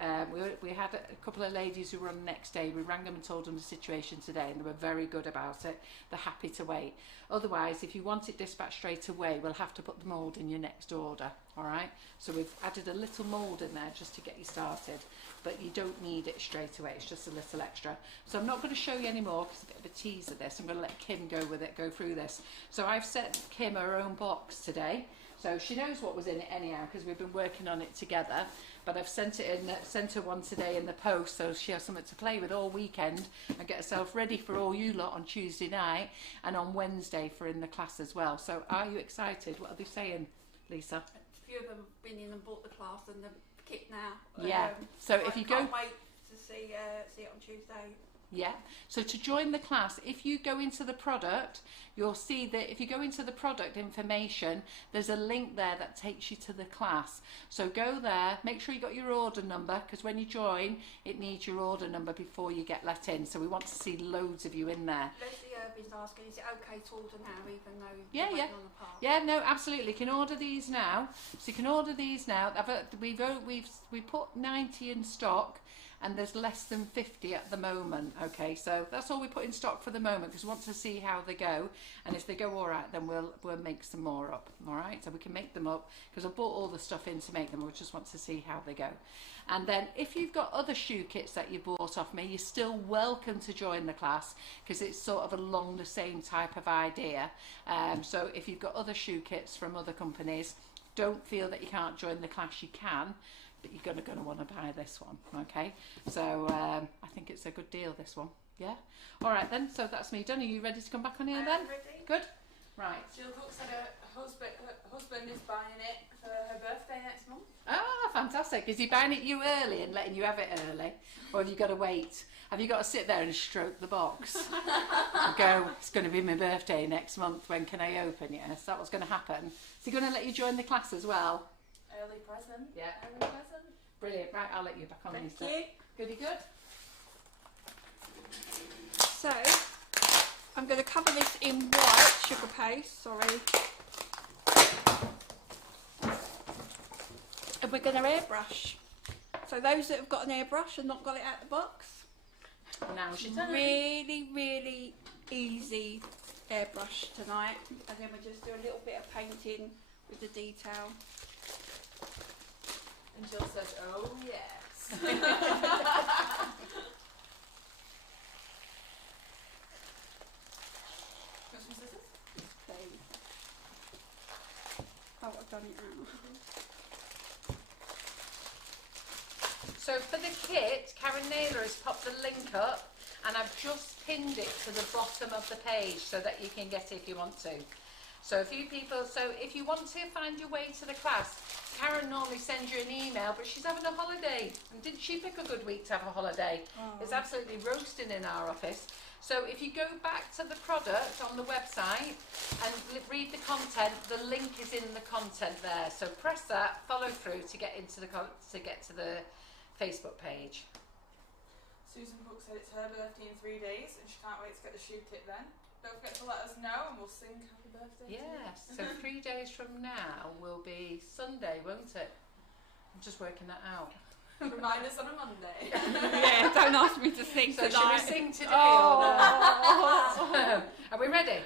we had a couple of ladies who were on the next day. We rang them and told them the situation today, and they were very good about it. They're happy to wait. Otherwise, if you want it dispatched straight away, we'll have to put the mould in your next order. All right, so we've added a little mould in there just to get you started, but you don't need it straight away. It's just a little extra. So I'm not going to show you anymore because it's a bit of a tease of this. I'm going to let Kim go with it, go through this. So I've sent Kim her own box today, so she knows what was in it anyhow because we've been working on it together. But I've sent her one today in the post, so she has something to play with all weekend and get herself ready for all you lot on Tuesday night and on Wednesday for in the class as well. So are you excited? What are they saying, Lisa? A few of them have been in and bought the class and the kit now. Yeah. So if you go, can't wait to see it on Tuesday. yeah. So to join the class, if you go into the product, you'll see that if you go into the product information, there's a link there that takes you to the class. So go there, make sure you got your order number, because when you join, it needs your order number before you get let in. So we want to see loads of you in there. Leslie Irvin's asking, is it okay to order now, even though Yeah, you're yeah. waiting on the part? Yeah, no, absolutely. You can order these now. So you can order these now. We put 90 in stock, and there's less than 50 at the moment. Okay, so that's all we put in stock for the moment because we want to see how they go, and if they go all right, then we'll make some more up. All right, so we can make them up because I bought all the stuff in to make them. We just want to see how they go. And then if you've got other shoe kits that you bought off me, you're still welcome to join the class because it's sort of along the same type of idea. So if you've got other shoe kits from other companies, don't feel that you can't join the class. You can, but you're going to want to buy this one. Okay, so I think it's a good deal, this one. Yeah, all right then, so that's me done. Are you ready to come back on here then? Ready. Good. Right. Jill looks like her husband is buying it for her birthday next month. Ah, fantastic. Is he buying it you early and letting you have it early, or have you got to wait? Have you got to sit there and stroke the box and go, it's going to be my birthday next month, when can I open it? Is that what's going to happen? Is he going to let you join the class as well? Early present. Yeah. Early present. Brilliant. Right, I'll let you back on. Thank Lisa. you. Goody good. So, I'm going to cover this in white sugar paste, sorry. And we're going to airbrush. So those that have got an airbrush and not got it out of the box, Now she's done it. really, really easy airbrush tonight. And then we'll just do a little bit of painting with the detail. And Jill says, oh yes. Got some scissors? Please. Oh, I've done it now. So for the kit, Karen Naylor has popped the link up, and I've just pinned it to the bottom of the page so that you can get it if you want to. So if you want to find your way to the class, Karen normally sends you an email, but she's having a holiday. And didn't she pick a good week to have a holiday? Oh. It's absolutely roasting in our office. So if you go back to the product on the website and read the content, the link is in the content there. So press that, follow through to get into the Facebook page. Susan Cook said it's her birthday in 3 days and she can't wait to get the shoe kit then. Don't forget to let us know and we'll sing happy birthday to you. Yes, so 3 days from now will be Sunday, won't it? I'm just working that out. Remind us on a Monday. Yeah, don't ask me to sing So tonight. should we sing today? Oh. Are we ready?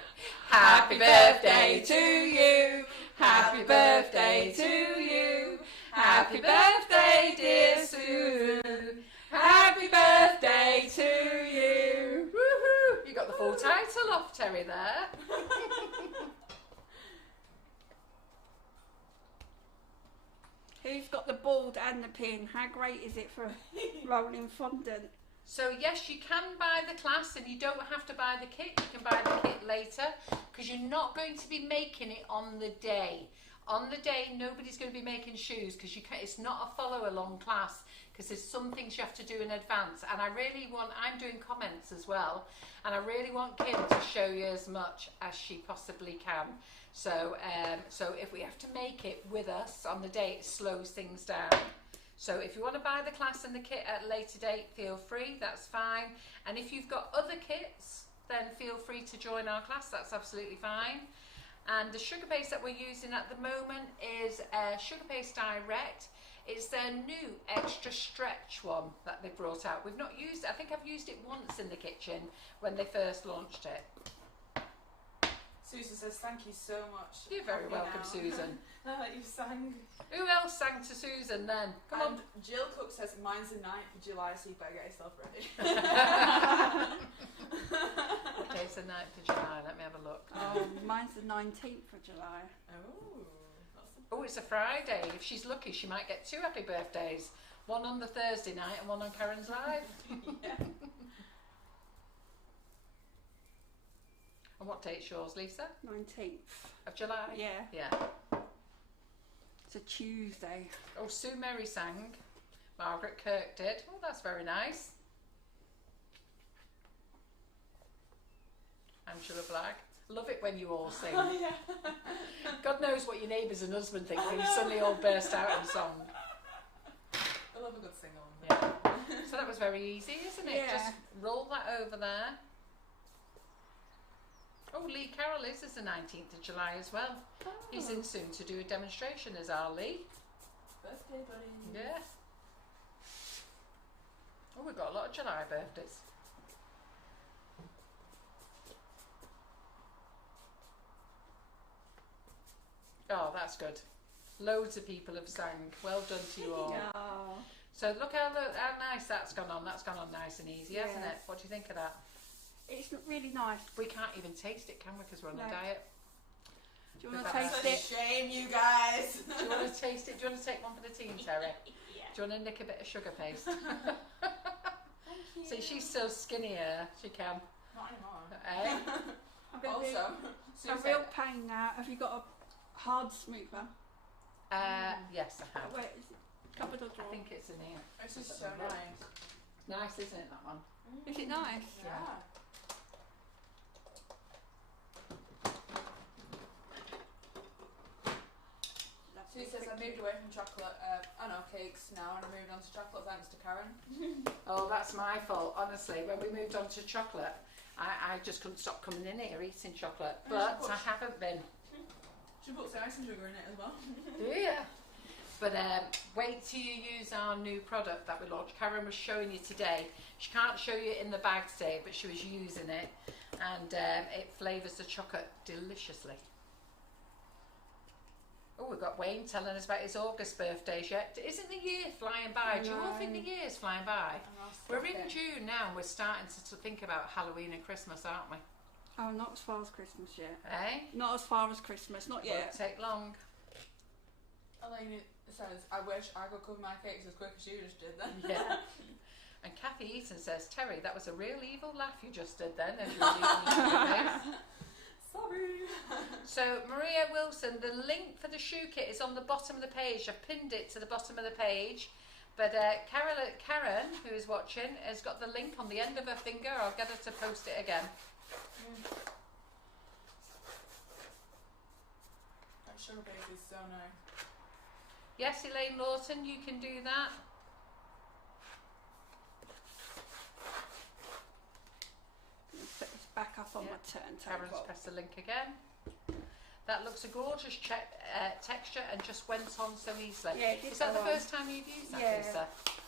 Happy birthday to you. Happy birthday to you. Happy birthday, dear Susan. Happy birthday to you. Woohoo! You got the full title off, Terry, there. Who's got the board and the pin? How great is it for rolling fondant? So yes, you can buy the class and you don't have to buy the kit. You can buy the kit later because you're not going to be making it on the day. On the day, nobody's going to be making shoes because it's not a follow-along class because there's some things you have to do in advance. And I'm doing comments as well, and I really want Kim to show you as much as she possibly can. So if we have to make it with us on the day, it slows things down. So if you want to buy the class and the kit at a later date, feel free, that's fine. And if you've got other kits then feel free to join our class. That's absolutely fine. And the sugar paste that we're using at the moment is Sugar Paste Direct. It's their new extra stretch one that they brought out. We've not used it. I think I've used it once in the kitchen when they first launched it. Susan says thank you so much. You're very welcome, Susan. Now that you've sang. Who else sang to Susan then? Come on. Jill Cook says mine's the 9th of July, so you better get yourself ready. What day's the 9th of July? Let me have a look. Mine's the 19th of July. Oh, it's a Friday. If she's lucky, she might get 2 happy birthdays. One on the Thursday night and one on Karen's Live. Yeah. And what date's yours, Lisa? 19th. Of July? Yeah. Yeah. It's a Tuesday. Oh, Sue Merry sang. Margaret Kirk did. Oh, that's very nice. Angela Black. Love it when you all sing. Oh, yeah. God knows what your neighbours and husband think when you suddenly all burst out in song. I love a good sing along. Yeah. So that was very easy, isn't it? Yeah. Just roll that over there. Oh, Lee Carroll is the 19th of July as well. Oh. He's in soon to do a demonstration as our Lee. Birthday buddy. Yeah. Oh, we've got a lot of July birthdays. Oh, that's good. Loads of people have sang. Well done to you all. Oh. So look how nice that's gone on. That's gone on nice and easy, hasn't Yeah. it? What do you think of that? It's really nice. We can't even taste it, can we? Because we're on a No. diet. Do you want That's to That's taste a it? shame, you guys. Do you want to taste it? Do you want to take one for the team, Terry? Yeah. Do you want to nick a bit of sugar paste? Thank you. See, she's so skinnier. She can. Not anymore. Eh? I'm going to be Also, a real pain now. Have you got a hard smoother? Yes, I have. Where is it? Cupboard or I drawer? think it's in here. this is Is so that right? nice. Nice, isn't it, that one? Is it nice? Yeah. Sue says I moved away from chocolate, cakes now, and I moved on to chocolate thanks to Karen. Oh, that's my fault. Honestly, when we moved on to chocolate, I just couldn't stop coming in here eating chocolate. But I haven't been. She puts the icing sugar in it as well. Yeah. But wait till you use our new product that we launched. Karen was showing you today. She can't show you it in the bag today, but she was using it, and it flavours the chocolate deliciously. Oh, we've got Wayne telling us about his August birthdays yet. Isn't the year flying by? Do you all think the year's flying by? We're in June now and we're starting to think about Halloween and Christmas, aren't we? Oh, not as far as Christmas yet. Eh? Not as far as Christmas, not yet. Won't take long. Elaine says, I wish I could cover my cakes as quick as you just did then. Yeah. And Kathy Eaton says, Terry, that was a real evil laugh you just did then. As you were eating your face. Sorry. So Maria Wilson, the link for the shoe kit is on the bottom of the page. I've pinned it to the bottom of the page. But Karen, who is watching, has got the link on the end of her finger. I'll get her to post it again. That sugar base is so nice. Yes, Elaine Lawton, you can do that. Put this back up on my Karen's turntable. press the link again. That looks a gorgeous texture and just went on so easily. Yeah, it did Is that go the on. first time you've used that, Yeah. Lisa?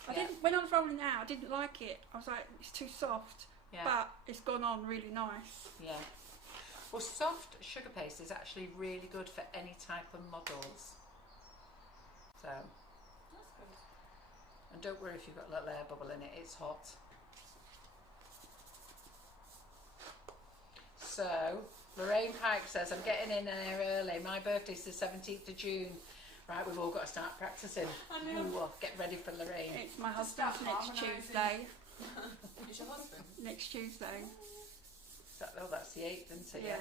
I didn't, when I was rolling it out, I didn't like it. I was like, it's too soft. Yeah. But it's gone on really nice. Yeah. Well, soft sugar paste is actually really good for any type of models. So, That's good. and don't worry if you've got a little air bubble in it, it's hot. So, Lorraine Pike says, I'm getting in there early. My birthday's the 17th of June. Right, we've all got to start practicing. I know. Ooh, get ready for Lorraine. It's my Just husband's start next harmonising. Tuesday. Is your husband? Next Tuesday. Oh, that's the 8th, isn't it? Yeah.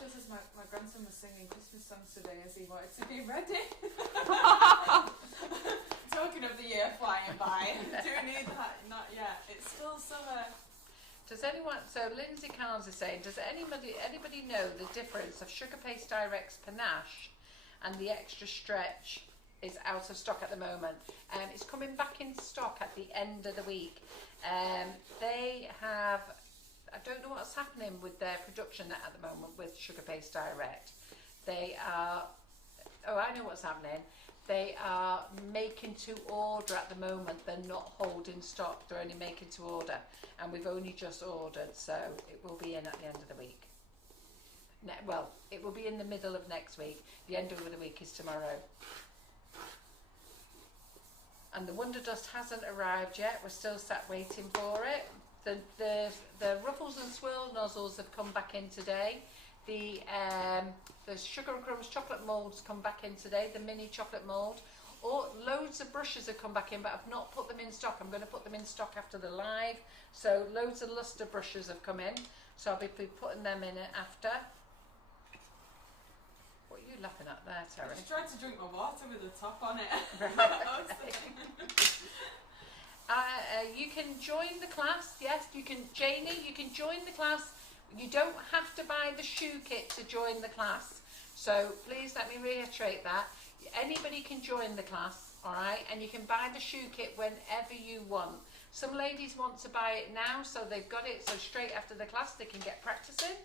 Just as my grandson was singing Christmas songs today as he wanted to be ready. Talking of the year flying by. Do we need that? Not yet. It's still summer. Does anyone, so Lindsay Carnes is saying, does anybody know the difference of Sugar Paste Direct's panache and the extra stretch is out of stock at the moment? It's coming back in stock at the end of the week. They have, I don't know what's happening with their production at the moment with Sugar Paste Direct. They are, oh, I know what's happening. They are making to order at the moment. They're not holding stock. They're only making to order. And we've only just ordered, so it will be in at the end of the week. Well, it will be in the middle of next week. The end of the week is tomorrow. And the Wonder Dust hasn't arrived yet. We're still sat waiting for it. The Ruffles and Swirl nozzles have come back in today. The Sugar and Crumbs chocolate moulds come back in today. The mini chocolate mould. Loads of brushes have come back in, but I've not put them in stock. I'm going to put them in stock after the live. So loads of luster brushes have come in. So I'll be putting them in after. What are you laughing at there, Terry? I just tried to drink my water with the top on it. You can join the class. Yes, you can. Janie, you can join the class. You don't have to buy the shoe kit to join the class. So please let me reiterate that. Anybody can join the class, all right? And you can buy the shoe kit whenever you want. Some ladies want to buy it now, so they've got it, so straight after the class they can get practicing.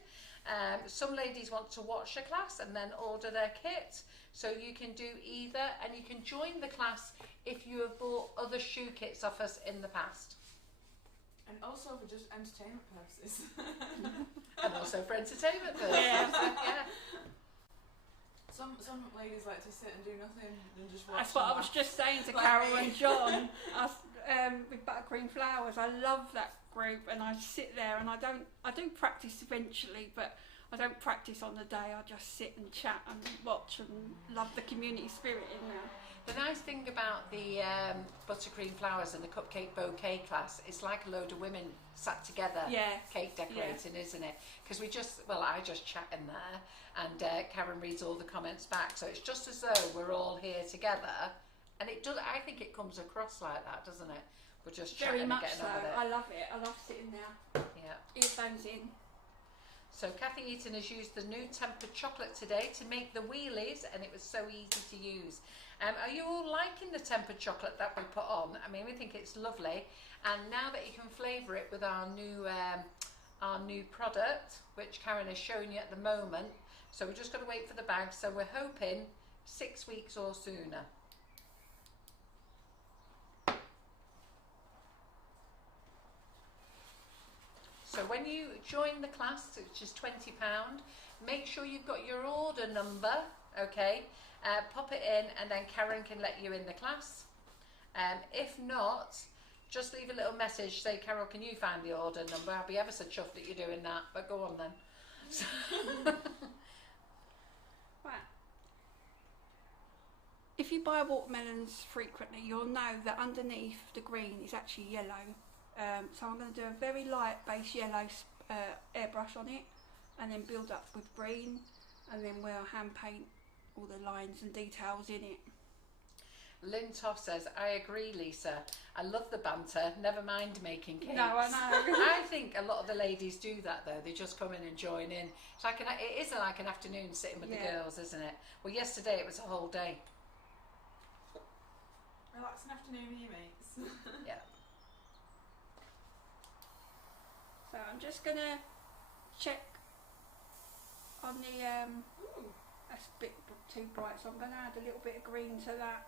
Some ladies want to watch a class and then order their kit. So you can do either, and you can join the class if you have bought other shoe kits off us in the past. And also for just entertainment purposes. And also for entertainment purposes. Yeah. Some ladies like to sit and do nothing and just watch. That's what I was just saying to Carol and John. With Buttercream Flowers, I love that group, and I sit there and I do practice eventually, but I don't practice on the day. I just sit and chat and watch and love the community spirit in there. The nice thing about the Buttercream Flowers and the Cupcake Bouquet class, it's like a load of women sat together, cake decorating, isn't it? Because I just chat in there, and Karen reads all the comments back, so it's just as though we're all here together, and it does. I think it comes across like that, doesn't it? We're just chatting and getting on with it. I love it. I love sitting there. Yeah. Earphones in. So Kathy Eaton has used the new tempered chocolate today to make the wheelies, and it was so easy to use. Are you all liking the tempered chocolate that we put on? I mean, we think it's lovely, and now that you can flavour it with our new product, which Karen is showing you at the moment, so we're just going to wait for the bag. So we're hoping 6 weeks or sooner. So when you join the class, which is £20, make sure you've got your order number, okay? Pop it in, and then Karen can let you in the class. If not, just leave a little message, say, Carol, can you find the order number? I'll be ever so chuffed that you're doing that, but go on then. So Right. If you buy watermelons frequently, you'll know that underneath the green is actually yellow. So I'm going to do a very light base yellow airbrush on it, and then build up with green, and then we'll hand paint all the lines and details in it. Lynn Toff says, I agree, Lisa. I love the banter, never mind making cakes. No, I know. I think a lot of the ladies do that though. They just come in and join in. It's like it is like an afternoon sitting with the girls, isn't it? Well, yesterday it was a whole day. Relax an afternoon with your mates. Yeah. So I'm just going to check on the, that's a bit too bright, so I'm going to add a little bit of green to that.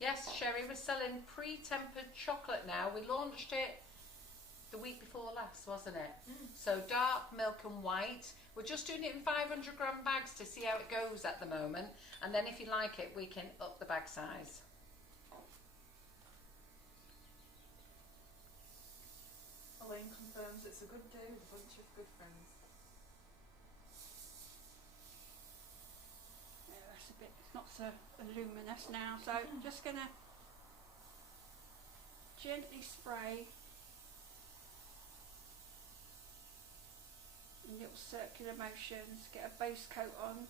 Yes, Sherry, we're selling pre-tempered chocolate now. We launched it the week before last, wasn't it? So dark milk and white. We're just doing it in 500 gram bags to see how it goes at the moment, and then if you like it, we can up the bag size. Elaine confirms it's a good day with a bunch of good friends. Yeah, that's a bit, it's not so luminous now, so I'm just going to gently spray in little circular motions, get a base coat on.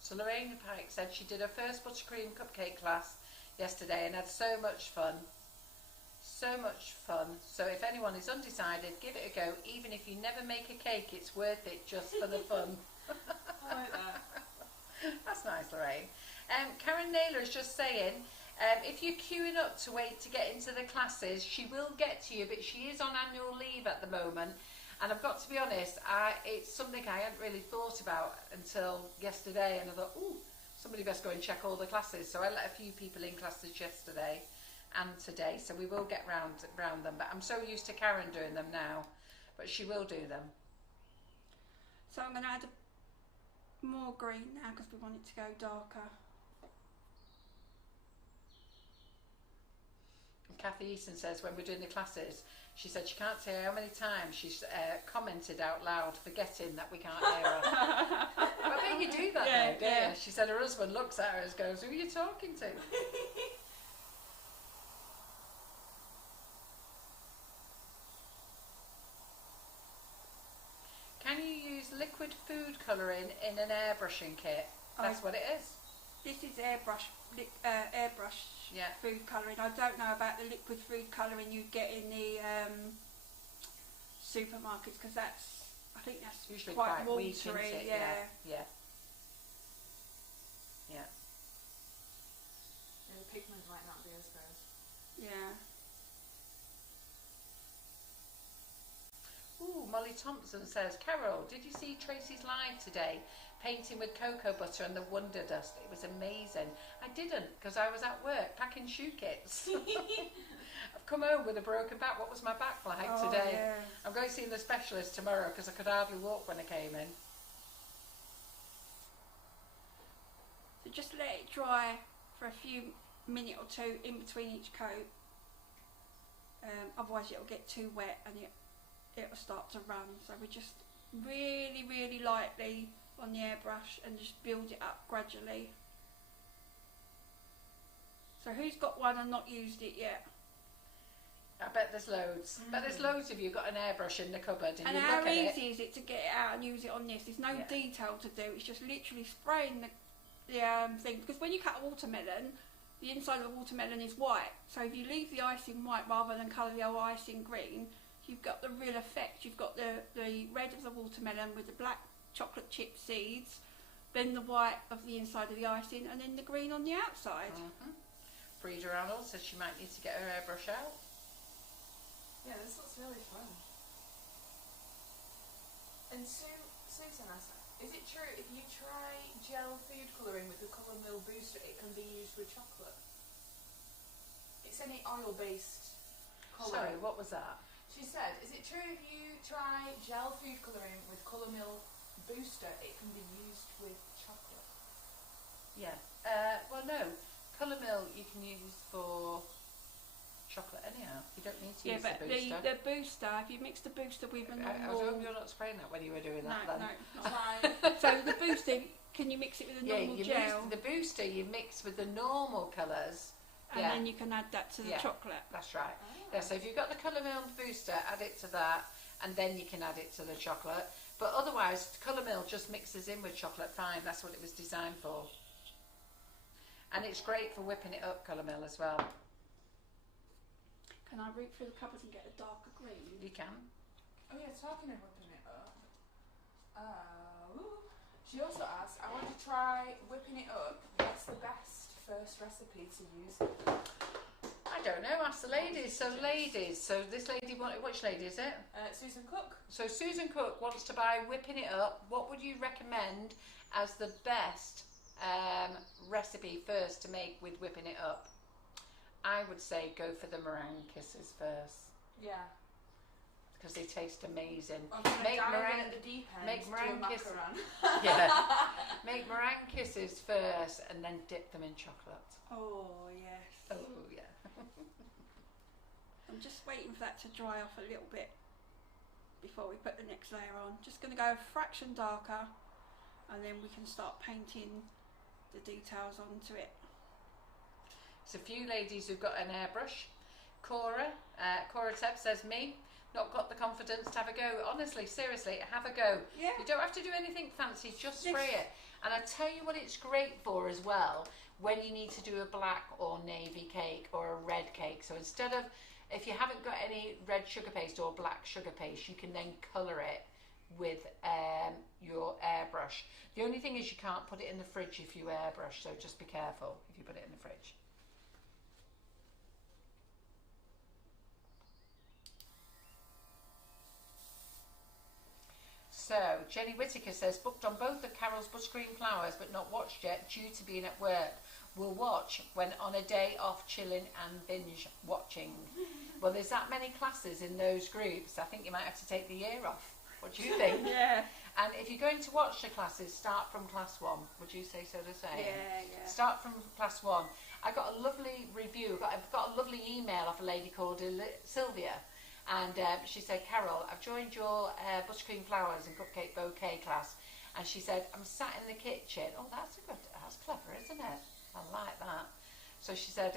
So Lorraine Pike said she did her first buttercream cupcake class yesterday and had so much fun. so much fun. So if anyone is undecided, give it a go. Even if you never make a cake, it's worth it just for the fun. I like that. That's nice, Lorraine. Karen Naylor is just saying, if you're queuing up to wait to get into the classes, she will get to you, but she is on annual leave at the moment. And I've got to be honest, it's something I hadn't really thought about until yesterday, and I thought, ooh, somebody best go and check all the classes. So I let a few people in classes yesterday and today, so we will get round them. But I'm so used to Karen doing them now, but she will do them. So I'm going to add more green now because we want it to go darker. Kathy Easton says when we're doing the classes, she said she can't say how many times she's commented out loud, forgetting that we can't hear her. I bet you do that though, don't you? She said her husband looks at her and goes, who are you talking to? Can you use liquid food colouring in an airbrushing kit? That's what it is. This is airbrush food colouring. I don't know about the liquid food colouring you get in the supermarkets, because I think that's usually quite watery. weak, isn't it? Yeah. The pigment might not be as good. Yeah. Ooh, Molly Thompson says, Carol, did you see Tracy's live today? Painting with cocoa butter and the Wonder Dust. It was amazing. I didn't, because I was at work packing shoe kits. I've come home with a broken back. What was my back like today? Yeah. I'm going to see the specialist tomorrow because I could hardly walk when I came in. So just let it dry for a few minute or two in between each coat. Otherwise it'll get too wet and it'll start to run. So we just really, really lightly on the airbrush and just build it up gradually. So who's got one and not used it yet? I bet there's loads. But there's loads of you got an airbrush in the cupboard and you how look at easy is it to get it out and use it on this? There's no detail to do. It's just literally spraying the thing. Because when you cut a watermelon, the inside of the watermelon is white. So if you leave the icing white rather than colour the whole icing green, you've got the real effect. You've got the red of the watermelon with the black chocolate chip seeds, then the white of the inside of the icing, and then the green on the outside. Frida Arnold says she might need to get her airbrush out. Yeah, this looks really fun. And Susan asked, is it true if you try gel food colouring with the Colour Mill booster, it can be used with chocolate? It's any oil-based colouring. Sorry, what was that? She said, is it true if you try gel food colouring with Colour Mill booster, it can be used with chocolate? Yeah. Well, no. Colour Mill you can use for chocolate anyhow. You don't need to use the booster. The booster, if you mix the booster with a I hope you're not spraying that when you were doing that then. No. So the booster, can you mix it with a normal gel? The booster you mix with the normal colours. And then you can add that to the chocolate. That's right. Yeah, so if you've got the Colour Mill booster, add it to that, and then you can add it to the chocolate. But otherwise, Colour Mill just mixes in with chocolate fine. That's what it was designed for. And it's great for whipping it up, Colour Mill, as well. Can I root through the cupboard and get a darker green? You can. Oh yeah, talking of whipping it up. She also asked, I want to try whipping it up. What's the best first recipe to use? I don't know, ask the ladies. So this lady, which lady is it? Susan Cook. So Susan Cook wants to buy whipping it up. What would you recommend as the best recipe first to make with whipping it up? I would say go for the meringue kisses first. Yeah. Because they taste amazing. Make meringue at the deep end. Make meringue kisses. Make meringue kisses first, and then dip them in chocolate. Oh yes. Oh yeah. I'm just waiting for that to dry off a little bit before we put the next layer on. Just going to go a fraction darker, and then we can start painting the details onto it. There's a few ladies who've got an airbrush. Cora Tebb says, me, not got the confidence to have a go. Honestly, seriously, have a go. Yeah. You don't have to do anything fancy, just spray it. And I tell you what it's great for as well, when you need to do a black or navy cake or a red cake. So instead of If you haven't got any red sugar paste or black sugar paste, you can then colour it with your airbrush. The only thing is you can't put it in the fridge if you airbrush, so just be careful if you put it in the fridge. So, Jenny Whittaker says, booked on both of Carol's Buttercream flowers but not watched yet due to being at work. Will watch when on a day off, chilling and binge watching. Well, there's that many classes in those groups. I think you might have to take the year off. What do you think? Yeah. And if you're going to watch the classes, start from class 1. Would you say so to say? Yeah. Start from class 1. I got a lovely review. I've got a lovely email off a lady called Sylvia. And she said, Carol, I've joined your Buttercream Flowers and Cupcake Bouquet class. And she said, I'm sat in the kitchen. Oh, that's clever, isn't it? I like that. So she said,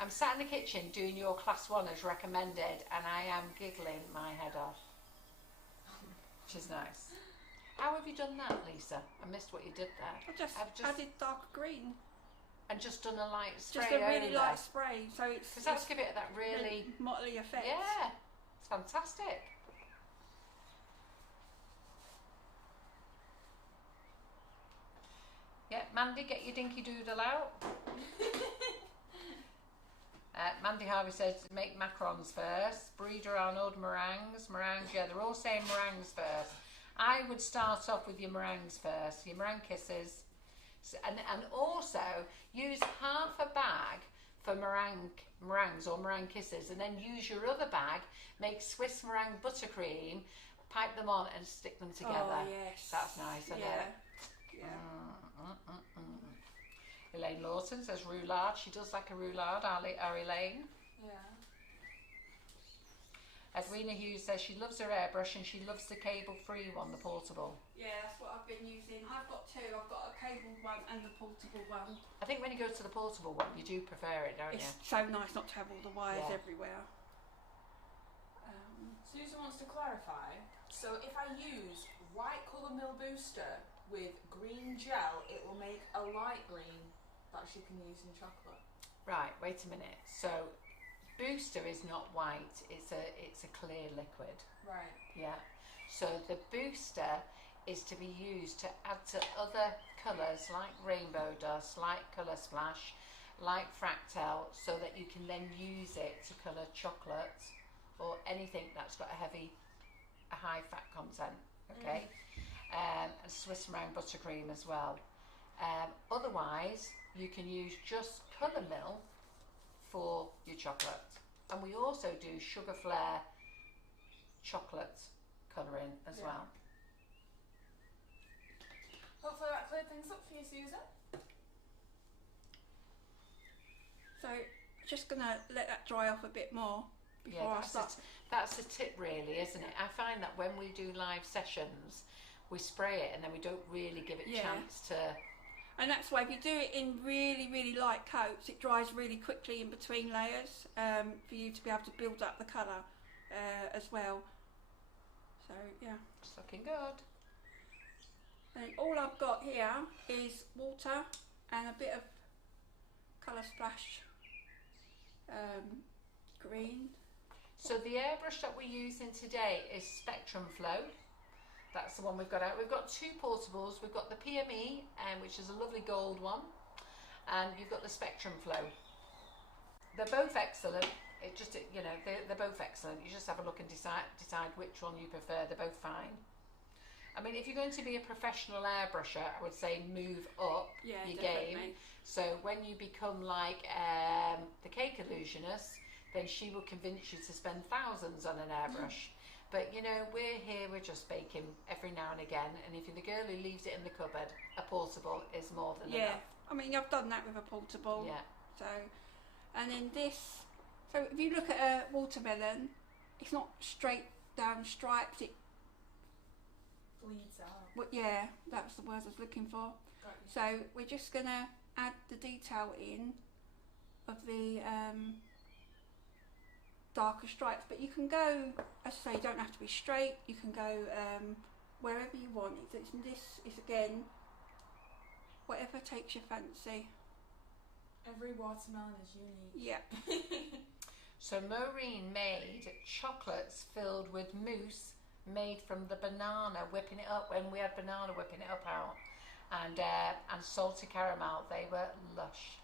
I'm sat in the kitchen doing your class 1 as recommended, and I am giggling my head off. Which is nice. How have you done that, Lisa? I missed what you did there. I've just added dark green. And just done a light spray. Just a really light spray, so it's. Because that's give it that really motley effect. Yeah, it's fantastic. Yeah, Mandy, get your dinky doodle out. Mandy Harvey says make macarons first. Breeder Arnold, meringues. Meringues, yeah, they're all saying meringues first. I would start off with your meringues first, your meringue kisses. And also use half a bag for meringues or meringue kisses, and then use your other bag, make Swiss meringue buttercream, pipe them on and stick them together. Oh, yes. That's nice, isn't it? Yeah. Elaine Lawson says roulade. She does like a roulade, our Elaine. Yeah. Edwina Hughes says she loves her airbrush and she loves the cable-free one, the portable. Yeah, that's what I've been using. I've got two. I've got a cable one and the portable one. I think when you go to the portable one, you do prefer it, don't you? It's so nice not to have all the wires Yeah. everywhere. Susan wants to clarify. So if I use white colour mill booster with green gel, it will make a light green that she can use in chocolate. Right, wait a minute. So booster is not white, it's a clear liquid. Right. Yeah. So the booster is to be used to add to other colours like rainbow dust, like colour splash, like fractal, so that you can then use it to colour chocolate or anything that's got a high fat content. Okay. And Swiss meringue buttercream as well. Otherwise, you can use just colour mill for your chocolate. And we also do sugar flare chocolate colouring as well. Hopefully that cleared things up for you, Susan. So just gonna let that dry off a bit more before I start. That's the tip really, isn't it? I find that when we do live sessions, we spray it and then we don't really give it a chance to... And that's why if you do it in really, really light coats, it dries really quickly in between layers for you to be able to build up the colour as well. So, yeah. It's looking good. And all I've got here is water and a bit of colour splash green. So the airbrush that we're using today is Spectrum Flow. That's the one we've got out. We've got two portables. We've got the PME, which is a lovely gold one, and you've got the Spectrum Flow. They're both excellent. They're both excellent. You just have a look and decide which one you prefer. They're both fine. I mean, if you're going to be a professional airbrusher, I would say move up your game. So when you become like the cake illusionist, then she will convince you to spend thousands on an airbrush. But you know, we're just baking every now and again, and if you're the girl who leaves it in the cupboard, a portable is more than enough. I mean, I've done that with a portable. Yeah. So, and then this. So if you look at a watermelon, it's not straight down stripes. It bleeds out. Well, yeah, that's the word I was looking for. So we're just gonna add the detail in of the darker stripes, but you can go, as I say, you don't have to be straight. You can go wherever you want. This is again whatever takes your fancy. Every watermelon is unique. Yeah. So Maureen made chocolates filled with mousse made from the banana, whipping it up when we had banana whipping it up out, and salty caramel. They were lush.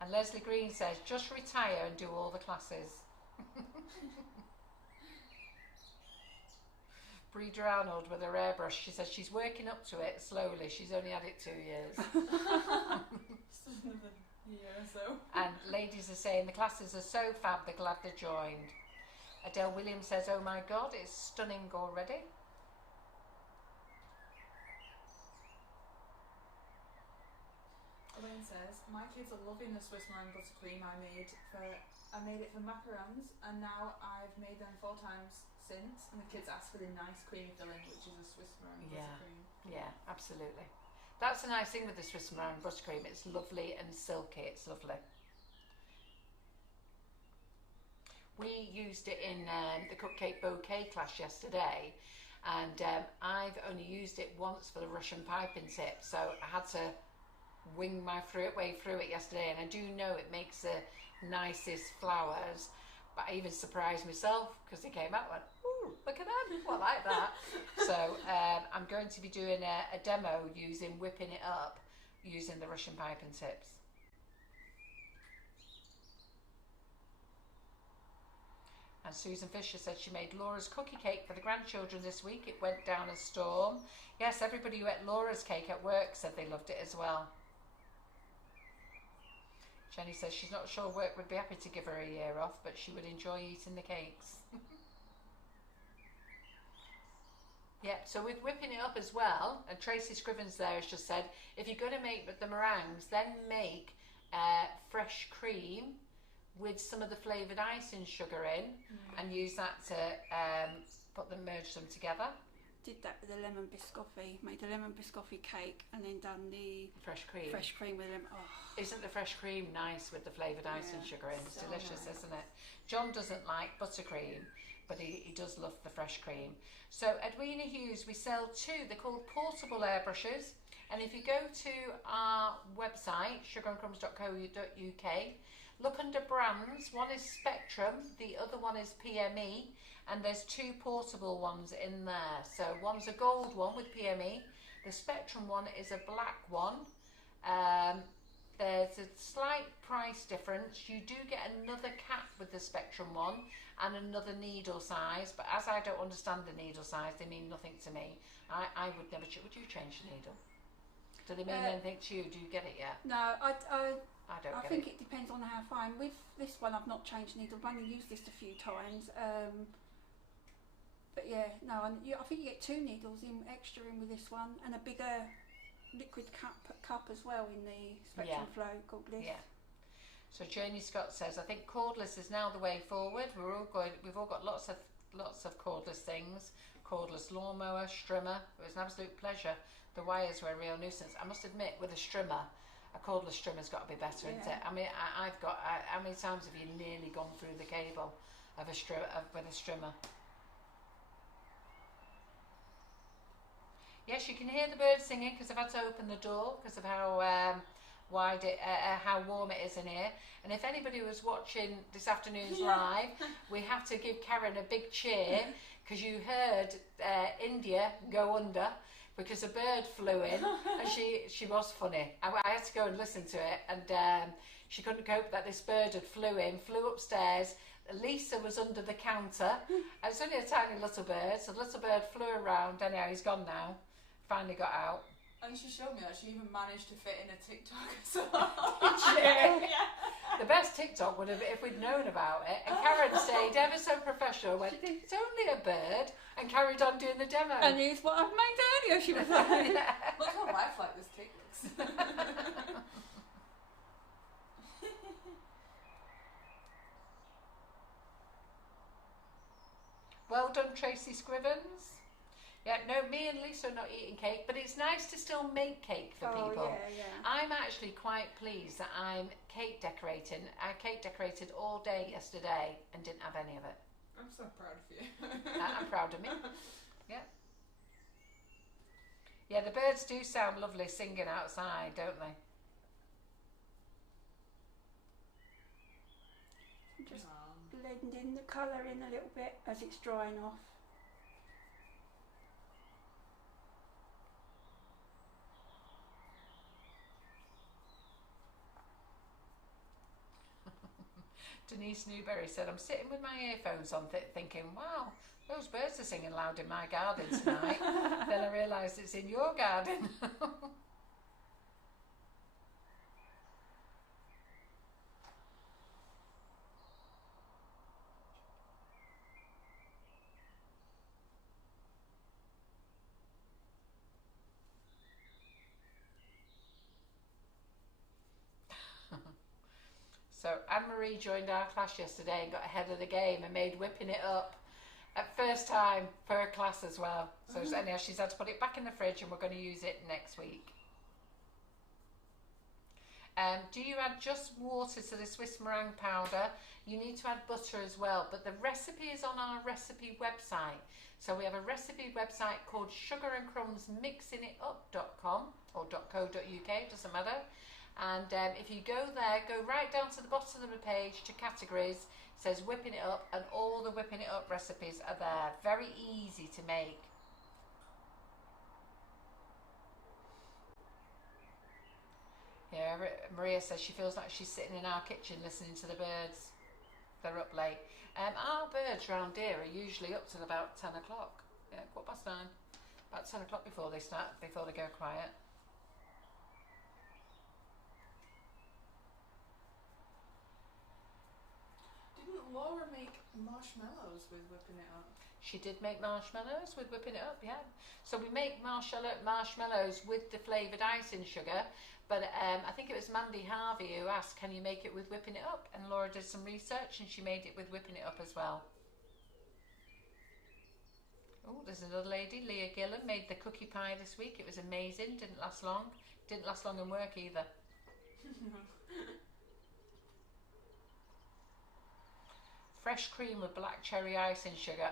And Leslie Green says, just retire and do all the classes. Breeder Arnold with her airbrush, she says she's working up to it slowly. She's only had it 2 years. Another year or so. And ladies are saying the classes are so fab, they're glad they joined. Adele Williams says, oh my God, it's stunning already. Elaine says, my kids are loving the Swiss meringue buttercream I made it for macarons, and now I've made them 4 times since, and the kids ask for the nice creamy filling, which is a Swiss meringue buttercream. Yeah, absolutely. That's a nice thing with the Swiss meringue buttercream. It's lovely and silky. It's lovely. We used it in the cupcake bouquet class yesterday, and I've only used it once for the Russian piping tip, so I had to wing my way through it yesterday, and I do know it makes the nicest flowers, but I even surprised myself because it came out and went, ooh, look at that, I like that. So I'm going to be doing a demo whipping it up using the Russian piping tips. And Susan Fisher said she made Laura's cookie cake for the grandchildren this week. It went down a storm. Yes, everybody who ate Laura's cake at work said they loved it as well. Jenny says she's not sure work would be happy to give her a year off, but she would enjoy eating the cakes. Yep, so with whipping it up as well, and Tracy Scrivens there has just said, if you're going to make the meringues, then make fresh cream with some of the flavoured icing sugar in, and use that to merge them together. Did that with the lemon biscotti. Made a lemon biscotti cake and then done the fresh cream. Fresh cream with lemon. Oh. Isn't the fresh cream nice with the flavoured icing sugar in? It's so delicious, nice. Isn't it? John doesn't like buttercream, but he does love the fresh cream. So Edwina Hughes, we sell 2. They're called portable airbrushes, and if you go to our website sugarandcrumbs.co.uk, look under brands. One is Spectrum, the other one is PME, and there's 2 portable ones in there. So one's a gold one with PME, the Spectrum one is a black one. There's a slight price difference. You do get another cap with the Spectrum one and another needle size, but as I don't understand the needle size, they mean nothing to me. I would never, would you change the needle? Do they mean anything to you? Do you get it yet? No, I think it. it depends on how fine. With this one, I've not changed the needle. I've only used this a few times. But yeah, no, I think you get 2 needles extra in with this one, and a bigger liquid cup as well in the Spectrum Flow cordless. Yeah. So Janie Scott says, I think cordless is now the way forward. We've all got lots of cordless things. Cordless lawnmower, strimmer. It was an absolute pleasure. The wires were a real nuisance. I must admit, with a strimmer, a cordless strimmer's got to be better, isn't it? I mean, I've got. How many times have you nearly gone through the cable of with a strimmer? Yes, you can hear the birds singing because I've had to open the door because of how how warm it is in here. And if anybody was watching this afternoon's live, we have to give Karen a big cheer because you heard India go under because a bird flew in, and she was funny. I had to go and listen to it, and she couldn't cope that this bird had flew upstairs. Lisa was under the counter. It was only a tiny little bird, so the little bird flew around. Anyhow, he's gone now. Finally got out. And she showed me that she even managed to fit in a TikTok as well. Yeah. The best TikTok would have if we'd known about it. And Karen stayed ever so professional, went, it's only a bird, and carried on doing the demo. And here's what I've made earlier, she was like. Look how lifelike this cake looks. Well done, Tracy Scrivens. Yeah, no, me and Lisa are not eating cake, but it's nice to still make cake for people. Yeah. I'm actually quite pleased that I'm cake decorating. I cake decorated all day yesterday and didn't have any of it. I'm so proud of you. I'm proud of me. Yeah. Yeah, the birds do sound lovely singing outside, don't they? I'm just blending the colour in a little bit as it's drying off. Denise Newberry said, I'm sitting with my earphones on thinking, wow, those birds are singing loud in my garden tonight. Then I realised it's in your garden. So Anne-Marie joined our class yesterday and got ahead of the game and made whipping it up at first time for her class as well. So anyhow, she's had to put it back in the fridge and we're going to use it next week. Do you add just water to the Swiss meringue powder? You need to add butter as well, but the recipe is on our recipe website. So we have a recipe website called Sugar and Crumbs mixingitup.com or .co.uk, doesn't matter. And if you go there, go right down to the bottom of the page to categories, it says whipping it up, and all the whipping it up recipes are there. Very easy to make. Yeah, Maria says she feels like she's sitting in our kitchen listening to the birds. They're up late. Our birds round here are usually up till about 10 o'clock. Yeah, 9:15. About 10 o'clock before they go quiet. Didn't Laura make marshmallows with whipping it up? She did make marshmallows with whipping it up, yeah. So we make marshmallows with the flavoured icing sugar, but I think it was Mandy Harvey who asked, can you make it with whipping it up? And Laura did some research and she made it with whipping it up as well. Oh, there's another lady, Leah Gillan, made the cookie pie this week. It was amazing, didn't last long. Didn't last long in work either. Fresh cream with black cherry icing sugar.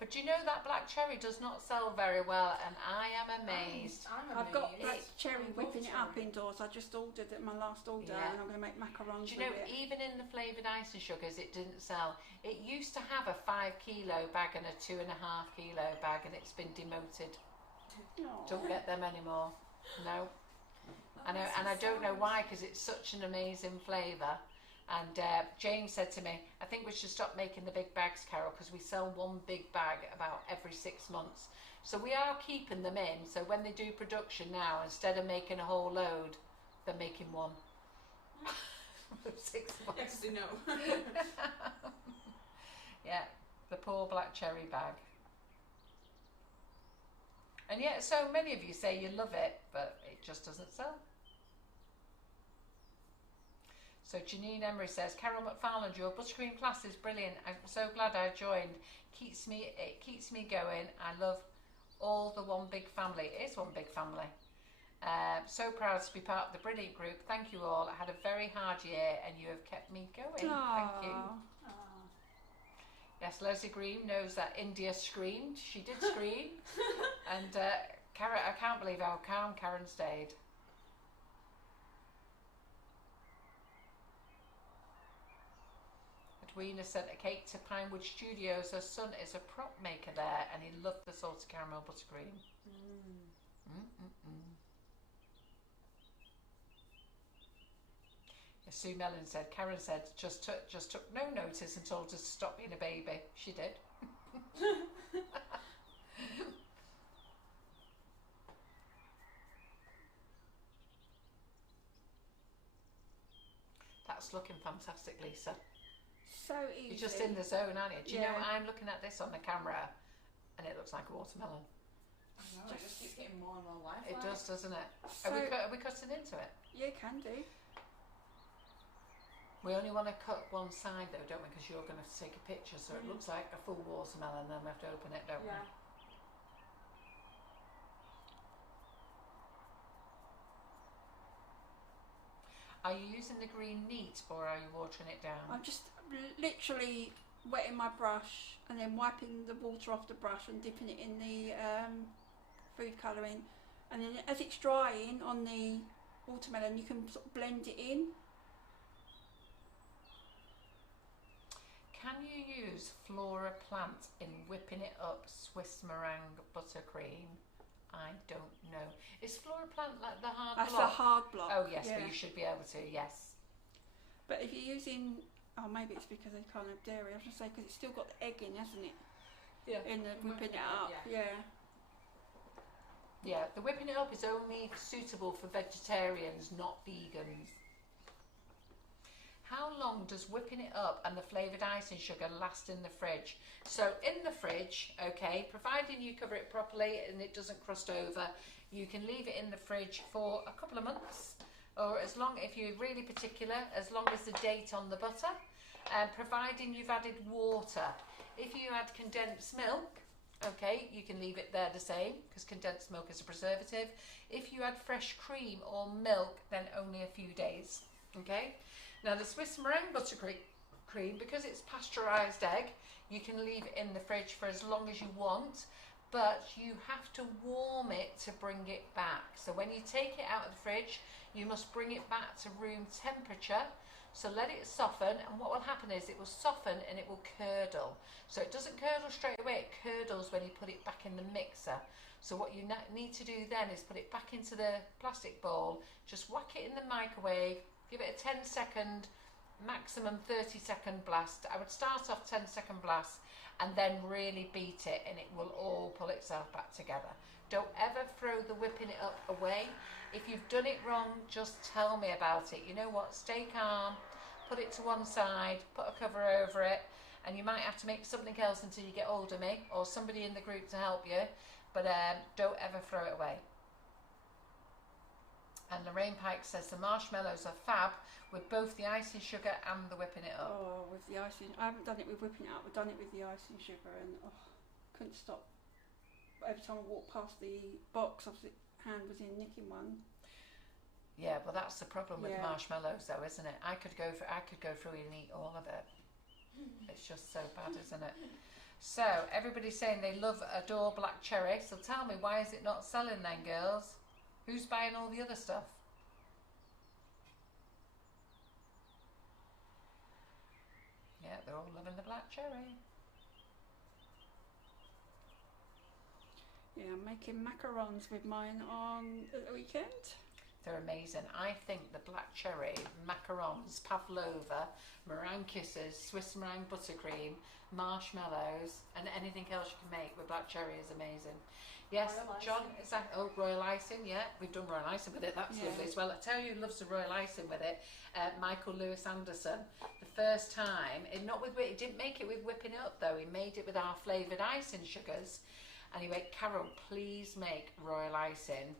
But do you know that black cherry does not sell very well, and I am amazed. I've got black cherry whipping it up indoors. I just ordered it, my last order, and I'm going to make macarons Do you know, with it. even in the flavoured icing sugars, it didn't sell. It used to have a 5 kilo bag and a 2.5 kilo bag, and it's been demoted. Aww. Don't get them anymore. No. And I don't know why, because it's such an amazing flavour. And James said to me, I think we should stop making the big bags, Carol, because we sell one big bag about every 6 months. So we are keeping them in. So when they do production now, instead of making a whole load, they're making one. 6 months. Yes, you know. Yeah, the poor black cherry bag. And yet so many of you say you love it, but it just doesn't sell. So Janine Emery says, Carol McFarland, your buttercream class is brilliant. I'm so glad I joined. It keeps me going. I love all the one big family. It is one big family. So proud to be part of the brilliant group. Thank you all. I had a very hard year and you have kept me going. Aww. Thank you. Yes, Leslie Green knows that India screamed. She did scream. And Karen, I can't believe how calm Karen stayed. Edwina sent a cake to Pinewood Studios. Her son is a prop maker there and he loved the salted caramel buttercream. Sue Mellon said, Karen said, just took no notice and told us to stop being a baby. She did. That's looking fantastic, Lisa. So easy. You're just in the zone, aren't you? Do you Yeah. know, I'm looking at this on the camera and it looks like a watermelon. I know, it just keeps getting more and more lifelike. It does, doesn't it? So, Are we cutting into it? yeah, can do. We only want to cut one side though, don't we? Because you're going to take a picture, so it looks like a full watermelon, then we have to open it, don't we? Yeah. Are you using the green neat or are you watering it down? I'm just literally wetting my brush and then wiping the water off the brush and dipping it in the food colouring, and then as it's drying on the watermelon you can sort of blend it in. use Flora plant in whipping it up Swiss meringue buttercream? I don't know. Is Flora plant like the hard block? That's a hard block. Oh yes, yeah. but you should be able to, yes. But if you're using, oh maybe it's because they can't have dairy. I was going to say because it's still got the egg in, hasn't it? Yeah. In the whipping it up. Yeah. Yeah, the whipping it up is only suitable for vegetarians, not vegans. How long does whipping it up and the flavoured icing sugar last in the fridge? So in the fridge, okay, providing you cover it properly and it doesn't crust over, you can leave it in the fridge for a couple of months, or as long, if you're really particular, as long as the date on the butter, providing you've added water. If you add condensed milk, okay, you can leave it there the same, because condensed milk is a preservative. If you add fresh cream or milk, then only a few days, okay? Now the Swiss meringue buttercream, because it's pasteurised egg, you can leave it in the fridge for as long as you want, but you have to warm it to bring it back. So when you take it out of the fridge, you must bring it back to room temperature. So let it soften, and what will happen is it will soften and it will curdle. So it doesn't curdle straight away, it curdles when you put it back in the mixer. So what you need to do then is put it back into the plastic bowl, just whack it in the microwave, give it a 10-second, maximum 30-second blast. I would start off 10-second blast and then really beat it, and it will all pull itself back together. Don't ever throw the whipping it up away. If you've done it wrong, just tell me about it. You know what, stay calm, put it to one side, put a cover over it, and you might have to make something else until you get hold of me or somebody in the group to help you, but don't ever throw it away. And Lorraine Pike says the marshmallows are fab with both the icing sugar and the whipping it up. Oh, with the icing. I haven't done it with whipping it up. I've done it with the icing sugar, and couldn't stop. Every time I walked past the box, obviously hand was in nicking one. Yeah, well that's the problem with marshmallows though, isn't it? I could go through and eat all of it. It's just so bad, isn't it? So everybody's saying they adore black cherry. So tell me, why is it not selling then, girls? Who's buying all the other stuff? Yeah, they're all loving the black cherry. Yeah, I'm making macarons with mine on the weekend. They're amazing. I think the black cherry, macarons, pavlova, meringue kisses, Swiss meringue buttercream, marshmallows, and anything else you can make with black cherry is amazing. Yes, Royal John, icing. is that, oh, royal icing, yeah, we've done royal icing with it, that's lovely as well. I tell you who loves the royal icing with it, Michael Lewis Anderson. The first time, he didn't make it with whipping it up though, he made it with our flavoured icing sugars. And he went, Carol, please make royal icing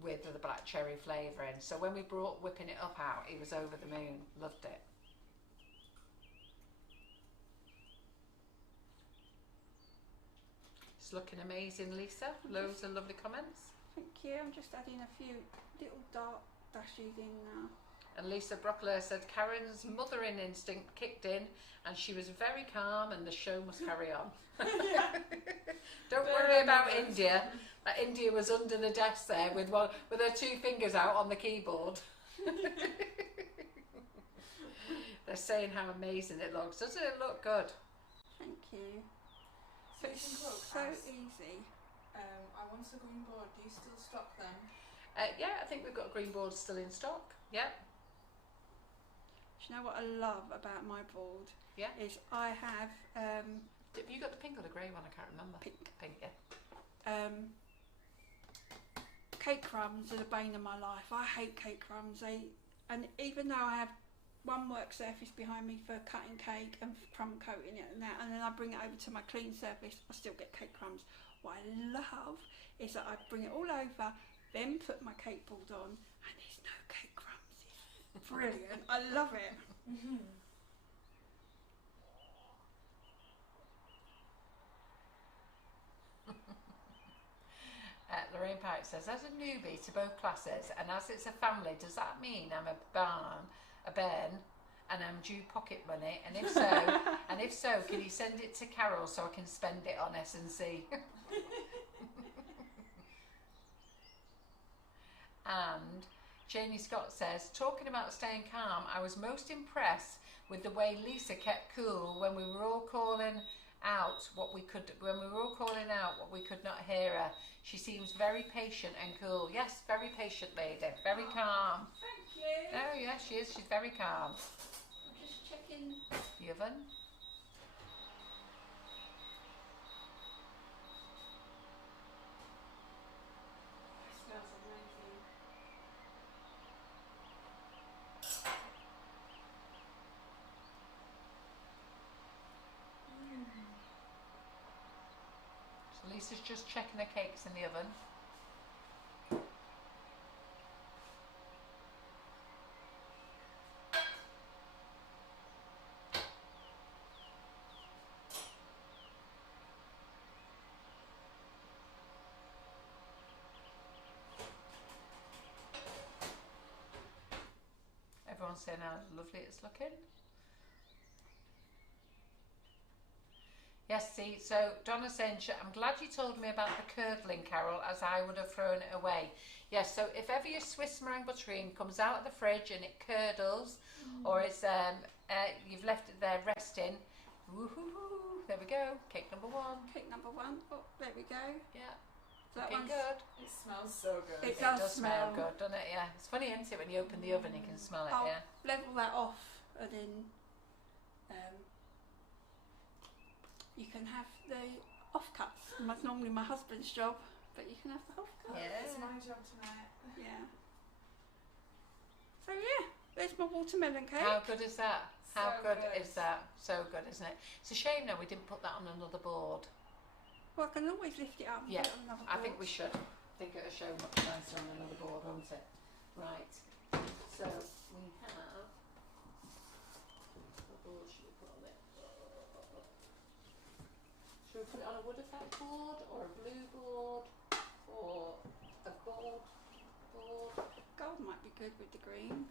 with the black cherry flavouring. So when we brought whipping it up out, he was over the moon, loved it. It's looking amazing, Lisa. Loads of lovely comments. Thank you. I'm just adding a few little dark dashes in now. And Lisa Brockler said Karen's mothering instinct kicked in and she was very calm and the show must carry on. Don't worry about India. That India was under the desk there with her 2 fingers out on the keyboard. They're saying how amazing it looks. Doesn't it look good? Thank you. So It's Cook so asks, easy. I want a green board. Do you still stock them? Yeah, I think we've got green boards still in stock. Yeah. Do you know what I love about my board? Yeah. Is I have Have you got the pink or the grey one? I can't remember. Pink. Pink, yeah. Cake crumbs are the bane of my life. I hate cake crumbs. And even though I have one work surface behind me for cutting cake and crumb coating it and that, and then I bring it over to my clean surface, I still get cake crumbs. What I love is that I bring it all over, then put my cake board on, and there's no cake crumbs. It's brilliant. I love it. Lorraine Pike says, as a newbie to both classes and as it's a family, does that mean I'm a bairn, and I'm due pocket money? And if so, can you send it to Carol so I can spend it on S&C? And Janie Scott says, talking about staying calm, I was most impressed with the way Lisa kept cool when we were all calling out what we could not hear her. She seems very patient and cool. Yes, very patient lady, very calm. Thank you. Oh yeah, she is. She's very calm. I'm just checking The oven. It smells amazing. So Lisa's just checking the cakes in the oven. Everyone's saying how lovely it's looking. Yes, see, so Donna saying, I'm glad you told me about the curdling, Carol, as I would have thrown it away. Yes, so if ever your Swiss meringue buttercream comes out of the fridge and it curdles, or it's you've left it there resting, woohoo, there we go, cake number one. Cake number one. Oh, there we go. Yeah, So that looking one's good. It smells so good. It It does does smell smell. good, doesn't it? Yeah, it's funny, isn't it, when you open the oven you can smell it, I'll yeah. level that off and then you can have the offcuts. That's normally my husband's job, but you can have the offcuts. Yeah. It's my job tonight. Yeah. So yeah, there's my watermelon cake. How good is that? How So good good. is that? So good, isn't it? It's a shame now we didn't put that on another board. Well, I can always lift it up and Yeah, put it on another I think board. we should. I think it'll show much nicer on another board, won't it? Right. So we have. What board should we put on it? Should we put it on a wood effect board or a blue board or a gold board? Gold might be good with the green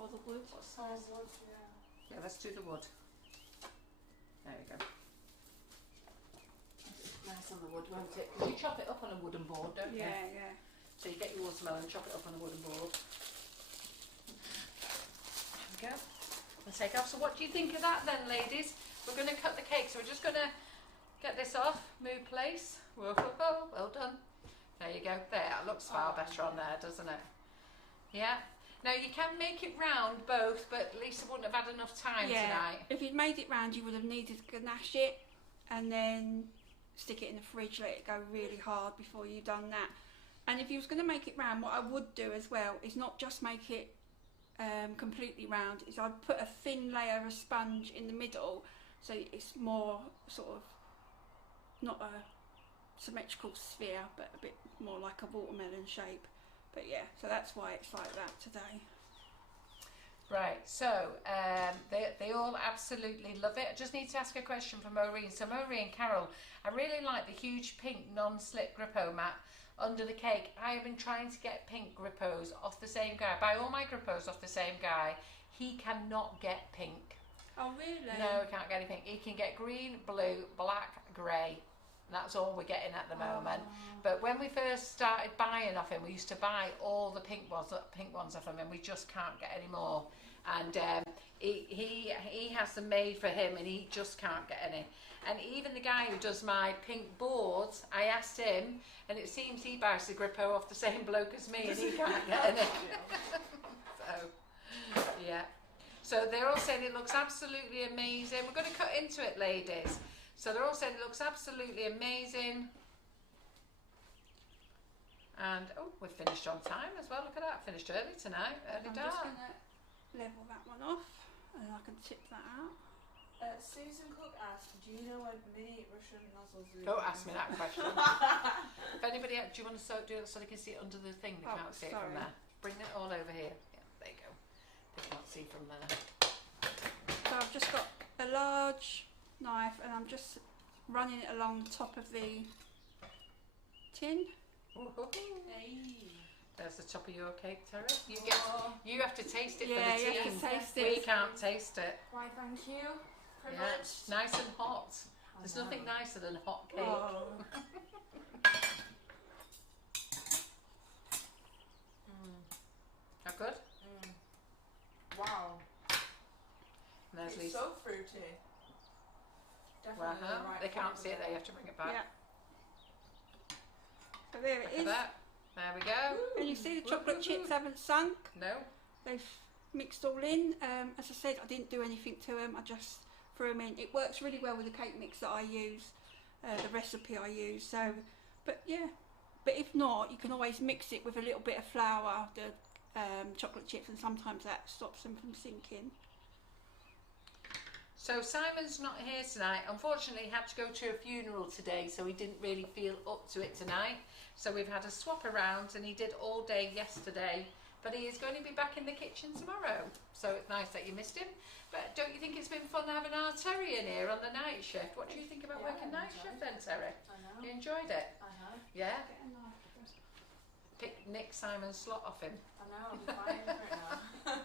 or the wood. What size? Wood, yeah. Yeah, let's do the wood. There we go. Nice on the wood, won't it? Because you chop it up on a wooden board, don't you? Yeah, yeah. So you get your watermelon, chop it up on a wooden board. There we go. And take off. So what do you think of that then, ladies? We're going to cut the cake. So we're just going to get this off, move place. Whoa, whoa, whoa. Well done. There you go. There, it looks far better on there, doesn't it? Yeah. Now you can make it round both, but Lisa wouldn't have had enough time tonight. If you'd made it round, you would have needed to ganache it and then stick it in the fridge, let it go really hard before you've done that. And if you was going to make it round, what I would do as well is not just make it completely round, is I'd put a thin layer of sponge in the middle so it's more sort of not a symmetrical sphere but a bit more like a watermelon shape. But yeah, so that's why it's like that today. Right, so they all absolutely love it. I just need to ask a question from Maureen. So Maureen, Carol, I really like the huge pink non-slip Grippo mat under the cake. I have been trying to get pink Grippos off the same guy. Buy all my Grippos off the same guy. He cannot get pink. Oh really? No, he can't get any pink. He can get green, blue, black, grey. That's all we're getting at the moment. But when we first started buying off him, we used to buy all the pink ones off him, and we just can't get any more. And he has them made for him, and he just can't get any. And even the guy who does my pink boards, I asked him, and it seems he buys the Grippo off the same bloke as me, and he can't get any. So, yeah. So they're all saying it looks absolutely amazing. We're going to cut into it, ladies. So they're all saying it looks absolutely amazing. And, oh, we've finished on time as well. Look at that. Finished early tonight. Early I'm down. just going to level that one off and I can tip that out. Susan Cook asked, do you know when mini Russian nozzles are Don't ask me that question. If anybody, do you want to do it so they can see it under the thing? They Oh, can't see it from sorry. there. Bring it all over here. Yeah, there you go. They can't see from there. So I've just got a large knife and I'm just running it along the top of the tin. There's the top of your cake, Terry. You have to taste it Yeah, for you the have team. to taste We it. can't taste it. Why, thank you. Yeah, Privileged. nice and hot. There's nothing nicer than hot cake. Oh. How good? Wow. And there's It's Lisa. so fruity. Definitely the right They can't flavour see it, there. they have to bring it back. Yeah. So there it Look at is. that. There we go. And you see the chocolate chips haven't sunk. No. They've mixed all in. As I said, I didn't do anything to them. I just threw them in. It works really well with the cake mix that I use, the recipe I use. So, but yeah. But if not, you can always mix it with a little bit of flour, the chocolate chips, and sometimes that stops them from sinking. So Simon's not here tonight. Unfortunately, he had to go to a funeral today, so he didn't really feel up to it tonight. So we've had a swap around, and he did all day yesterday. But he is going to be back in the kitchen tomorrow. So it's nice that you missed him. But don't you think it's been fun having our Terry in here on the night shift? What do you think about working night shift then, Terry? I know. You enjoyed it? I have. Yeah? Get a knife. Pick Nick Simon's slot off him. I know. I'm fine for it now.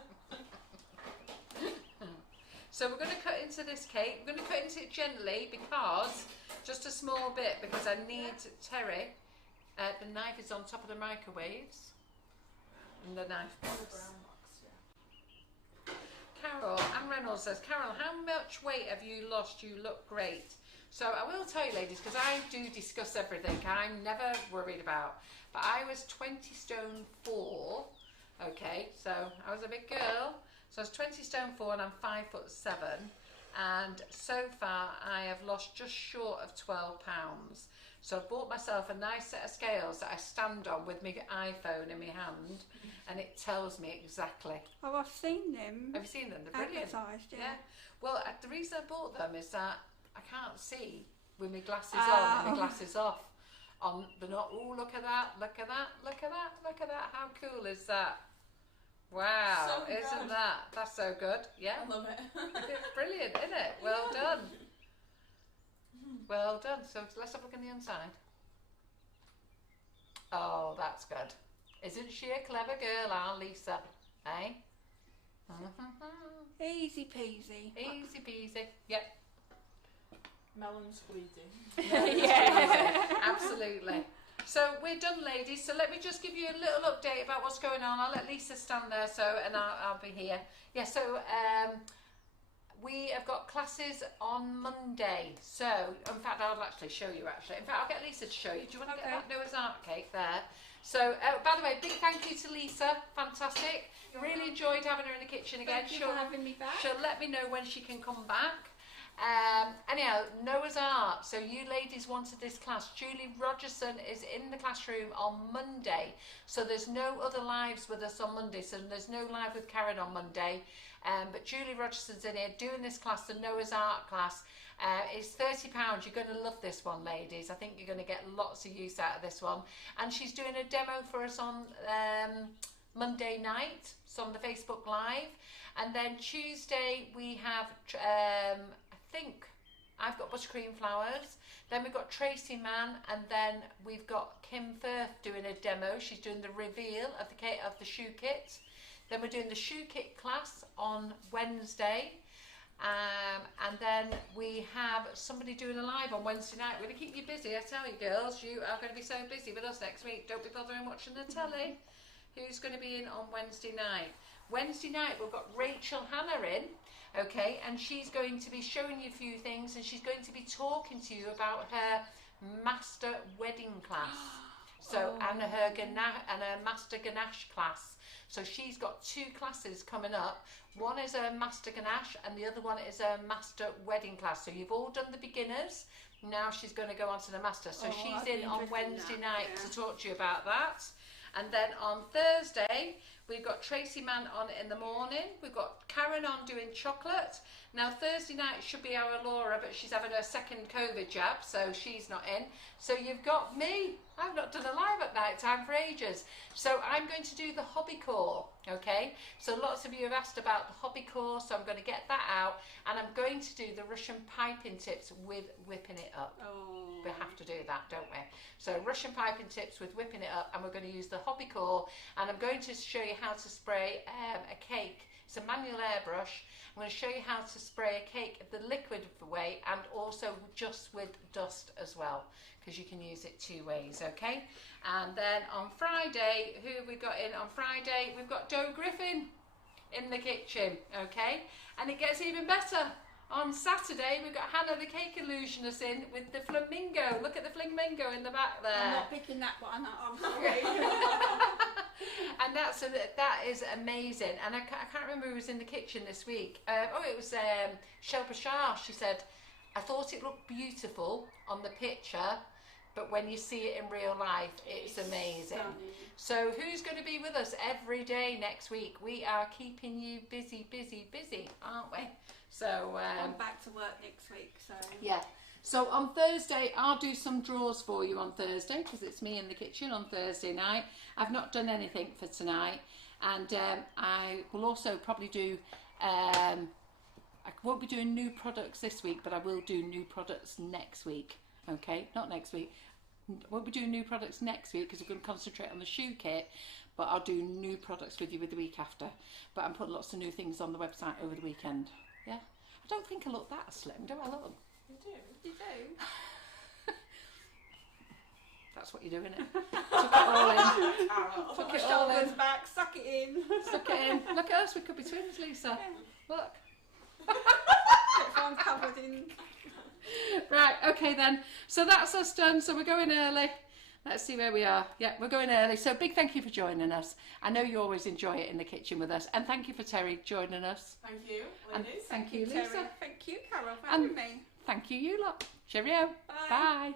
So we're going to cut into this cake. We're going to cut into it gently because, just a small bit, because I need Terry. The knife is on top of the microwaves. And the knife box. Brown box, yeah. Carol, Anne Reynolds says, Carol, how much weight have you lost? You look great. So I will tell you, ladies, because I do discuss everything. I'm never worried about. But I was 20 stone 4. Okay, so I was a big girl. So I was 20 stone 4 and I'm 5'7". And so far I have lost just short of 12 pounds. So I bought myself a nice set of scales that I stand on with my iPhone in my hand, and it tells me exactly. Oh, I've seen them. Have you seen them? They're brilliant. Advertised, yeah. Well, the reason I bought them is that I can't see with my glasses on and my glasses off. They're not. Oh, look at that! Look at that! Look at that! Look at that! How cool is that? Wow! So Isn't good. that's so good? Yeah. I love it. It's brilliant, isn't it? Well done. Well done. So let's have a look on the inside. Oh, that's good. Isn't she a clever girl, our Lisa? Eh? Easy peasy. Easy peasy. Yep. Melon squeezing. Yeah. Absolutely. So we're done, ladies. So let me just give you a little update about what's going on. I'll let Lisa stand there, and I'll be here. Yeah. So we have got classes on Monday. So in fact, I'll actually show you. In fact, I'll get Lisa to show you. Do you want to get that Noah's Ark cake there? So by the way, big thank you to Lisa. Fantastic. Really enjoyed having her in the kitchen again. Thank you for having me back. She'll let me know when she can come back. Anyhow, Noah's Ark. So you ladies wanted this class. Julie Rogerson is in the classroom on Monday. So there's no other lives with us on Monday. So there's no live with Karen on Monday. But Julie Rogerson's in here doing this class, the Noah's Ark class. It's £30. You're going to love this one, ladies. I think you're going to get lots of use out of this one. And she's doing a demo for us on Monday night, so on the Facebook Live. And then Tuesday we have, I think, I've got Buttercream Flowers. Then we've got Tracy Mann, and then we've got Kim Firth doing a demo. She's doing the reveal of the shoe kit. Then we're doing the shoe kit class on Wednesday. And then we have somebody doing a live on Wednesday night. We're going to keep you busy, I tell you, girls. You are going to be so busy with us next week. Don't be bothering watching the telly. Who's going to be in on Wednesday night? Wednesday night we've got Rachel Hannah in, okay, and she's going to be showing you a few things, and she's going to be talking to you about her master wedding class. So and her master ganache class. So she's got 2 classes coming up. One is a master ganache and the other one is a master wedding class. So you've all done the beginners. Now she's going to go on to the master. So she's in on Wednesday night to talk to you about that. And then on Thursday, we've got Tracy Mann on in the morning. We've got Karen on doing chocolate. Now Thursday night should be our Laura, but she's having her second COVID jab, so she's not in. So you've got me. I've not done a live at night time for ages. So I'm going to do the hobby core, okay? So lots of you have asked about the hobby core, so I'm going to get that out. And I'm going to do the Russian piping tips with whipping it up. We have to do that, don't we? So Russian piping tips with whipping it up, and we're going to use the hobby core. And I'm going to show you how to spray a cake It's a manual airbrush. I'm going to show you how to spray a cake the liquid way and also just with dust as well, because you can use it 2 ways, okay? And then on Friday, who have we got in on Friday? We've got Joe Griffin in the kitchen, okay? And it gets even better. On Saturday, we've got Hannah the Cake Illusionist in with the flamingo. Look at the flamingo in the back there. I'm not picking that one up, I'm sorry. And that is amazing. And I can't remember who was in the kitchen this week. It was Shel Bashar. She said, I thought it looked beautiful on the picture, but when you see it in real life, it's amazing. Stunning. So who's going to be with us every day next week? We are keeping you busy, aren't we? So I'm back to work next week, so yeah. So on Thursday, I'll do some drawers for you on Thursday, because it's me in the kitchen on Thursday night. I've not done anything for tonight, and I will also probably do. I won't be doing new products this week, but I will do new products next week. Okay, not next week. Won't be doing new products next week because we're going to concentrate on the shoe kit, but I'll do new products with you the week after. But I'm putting lots of new things on the website over the weekend. Yeah, I don't think I look that slim, do I, love? You do. you do. That's what you're doing, it. Tuck it all in. Put Tuck my it all shoulders in. back, suck it in. Suck it in. Look at us, we could be twins, Lisa. Look. If I'm covered in. Right, okay then. So that's us done. So we're going early. Let's see where we are. Yeah, we're going early. So big thank you for joining us. I know you always enjoy it in the kitchen with us. And thank you for Terry joining us. Thank you, And ladies. thank you, Terry. Lisa. Thank you, Carol, for having me. Thank you, you lot. Cheerio. Bye. Bye.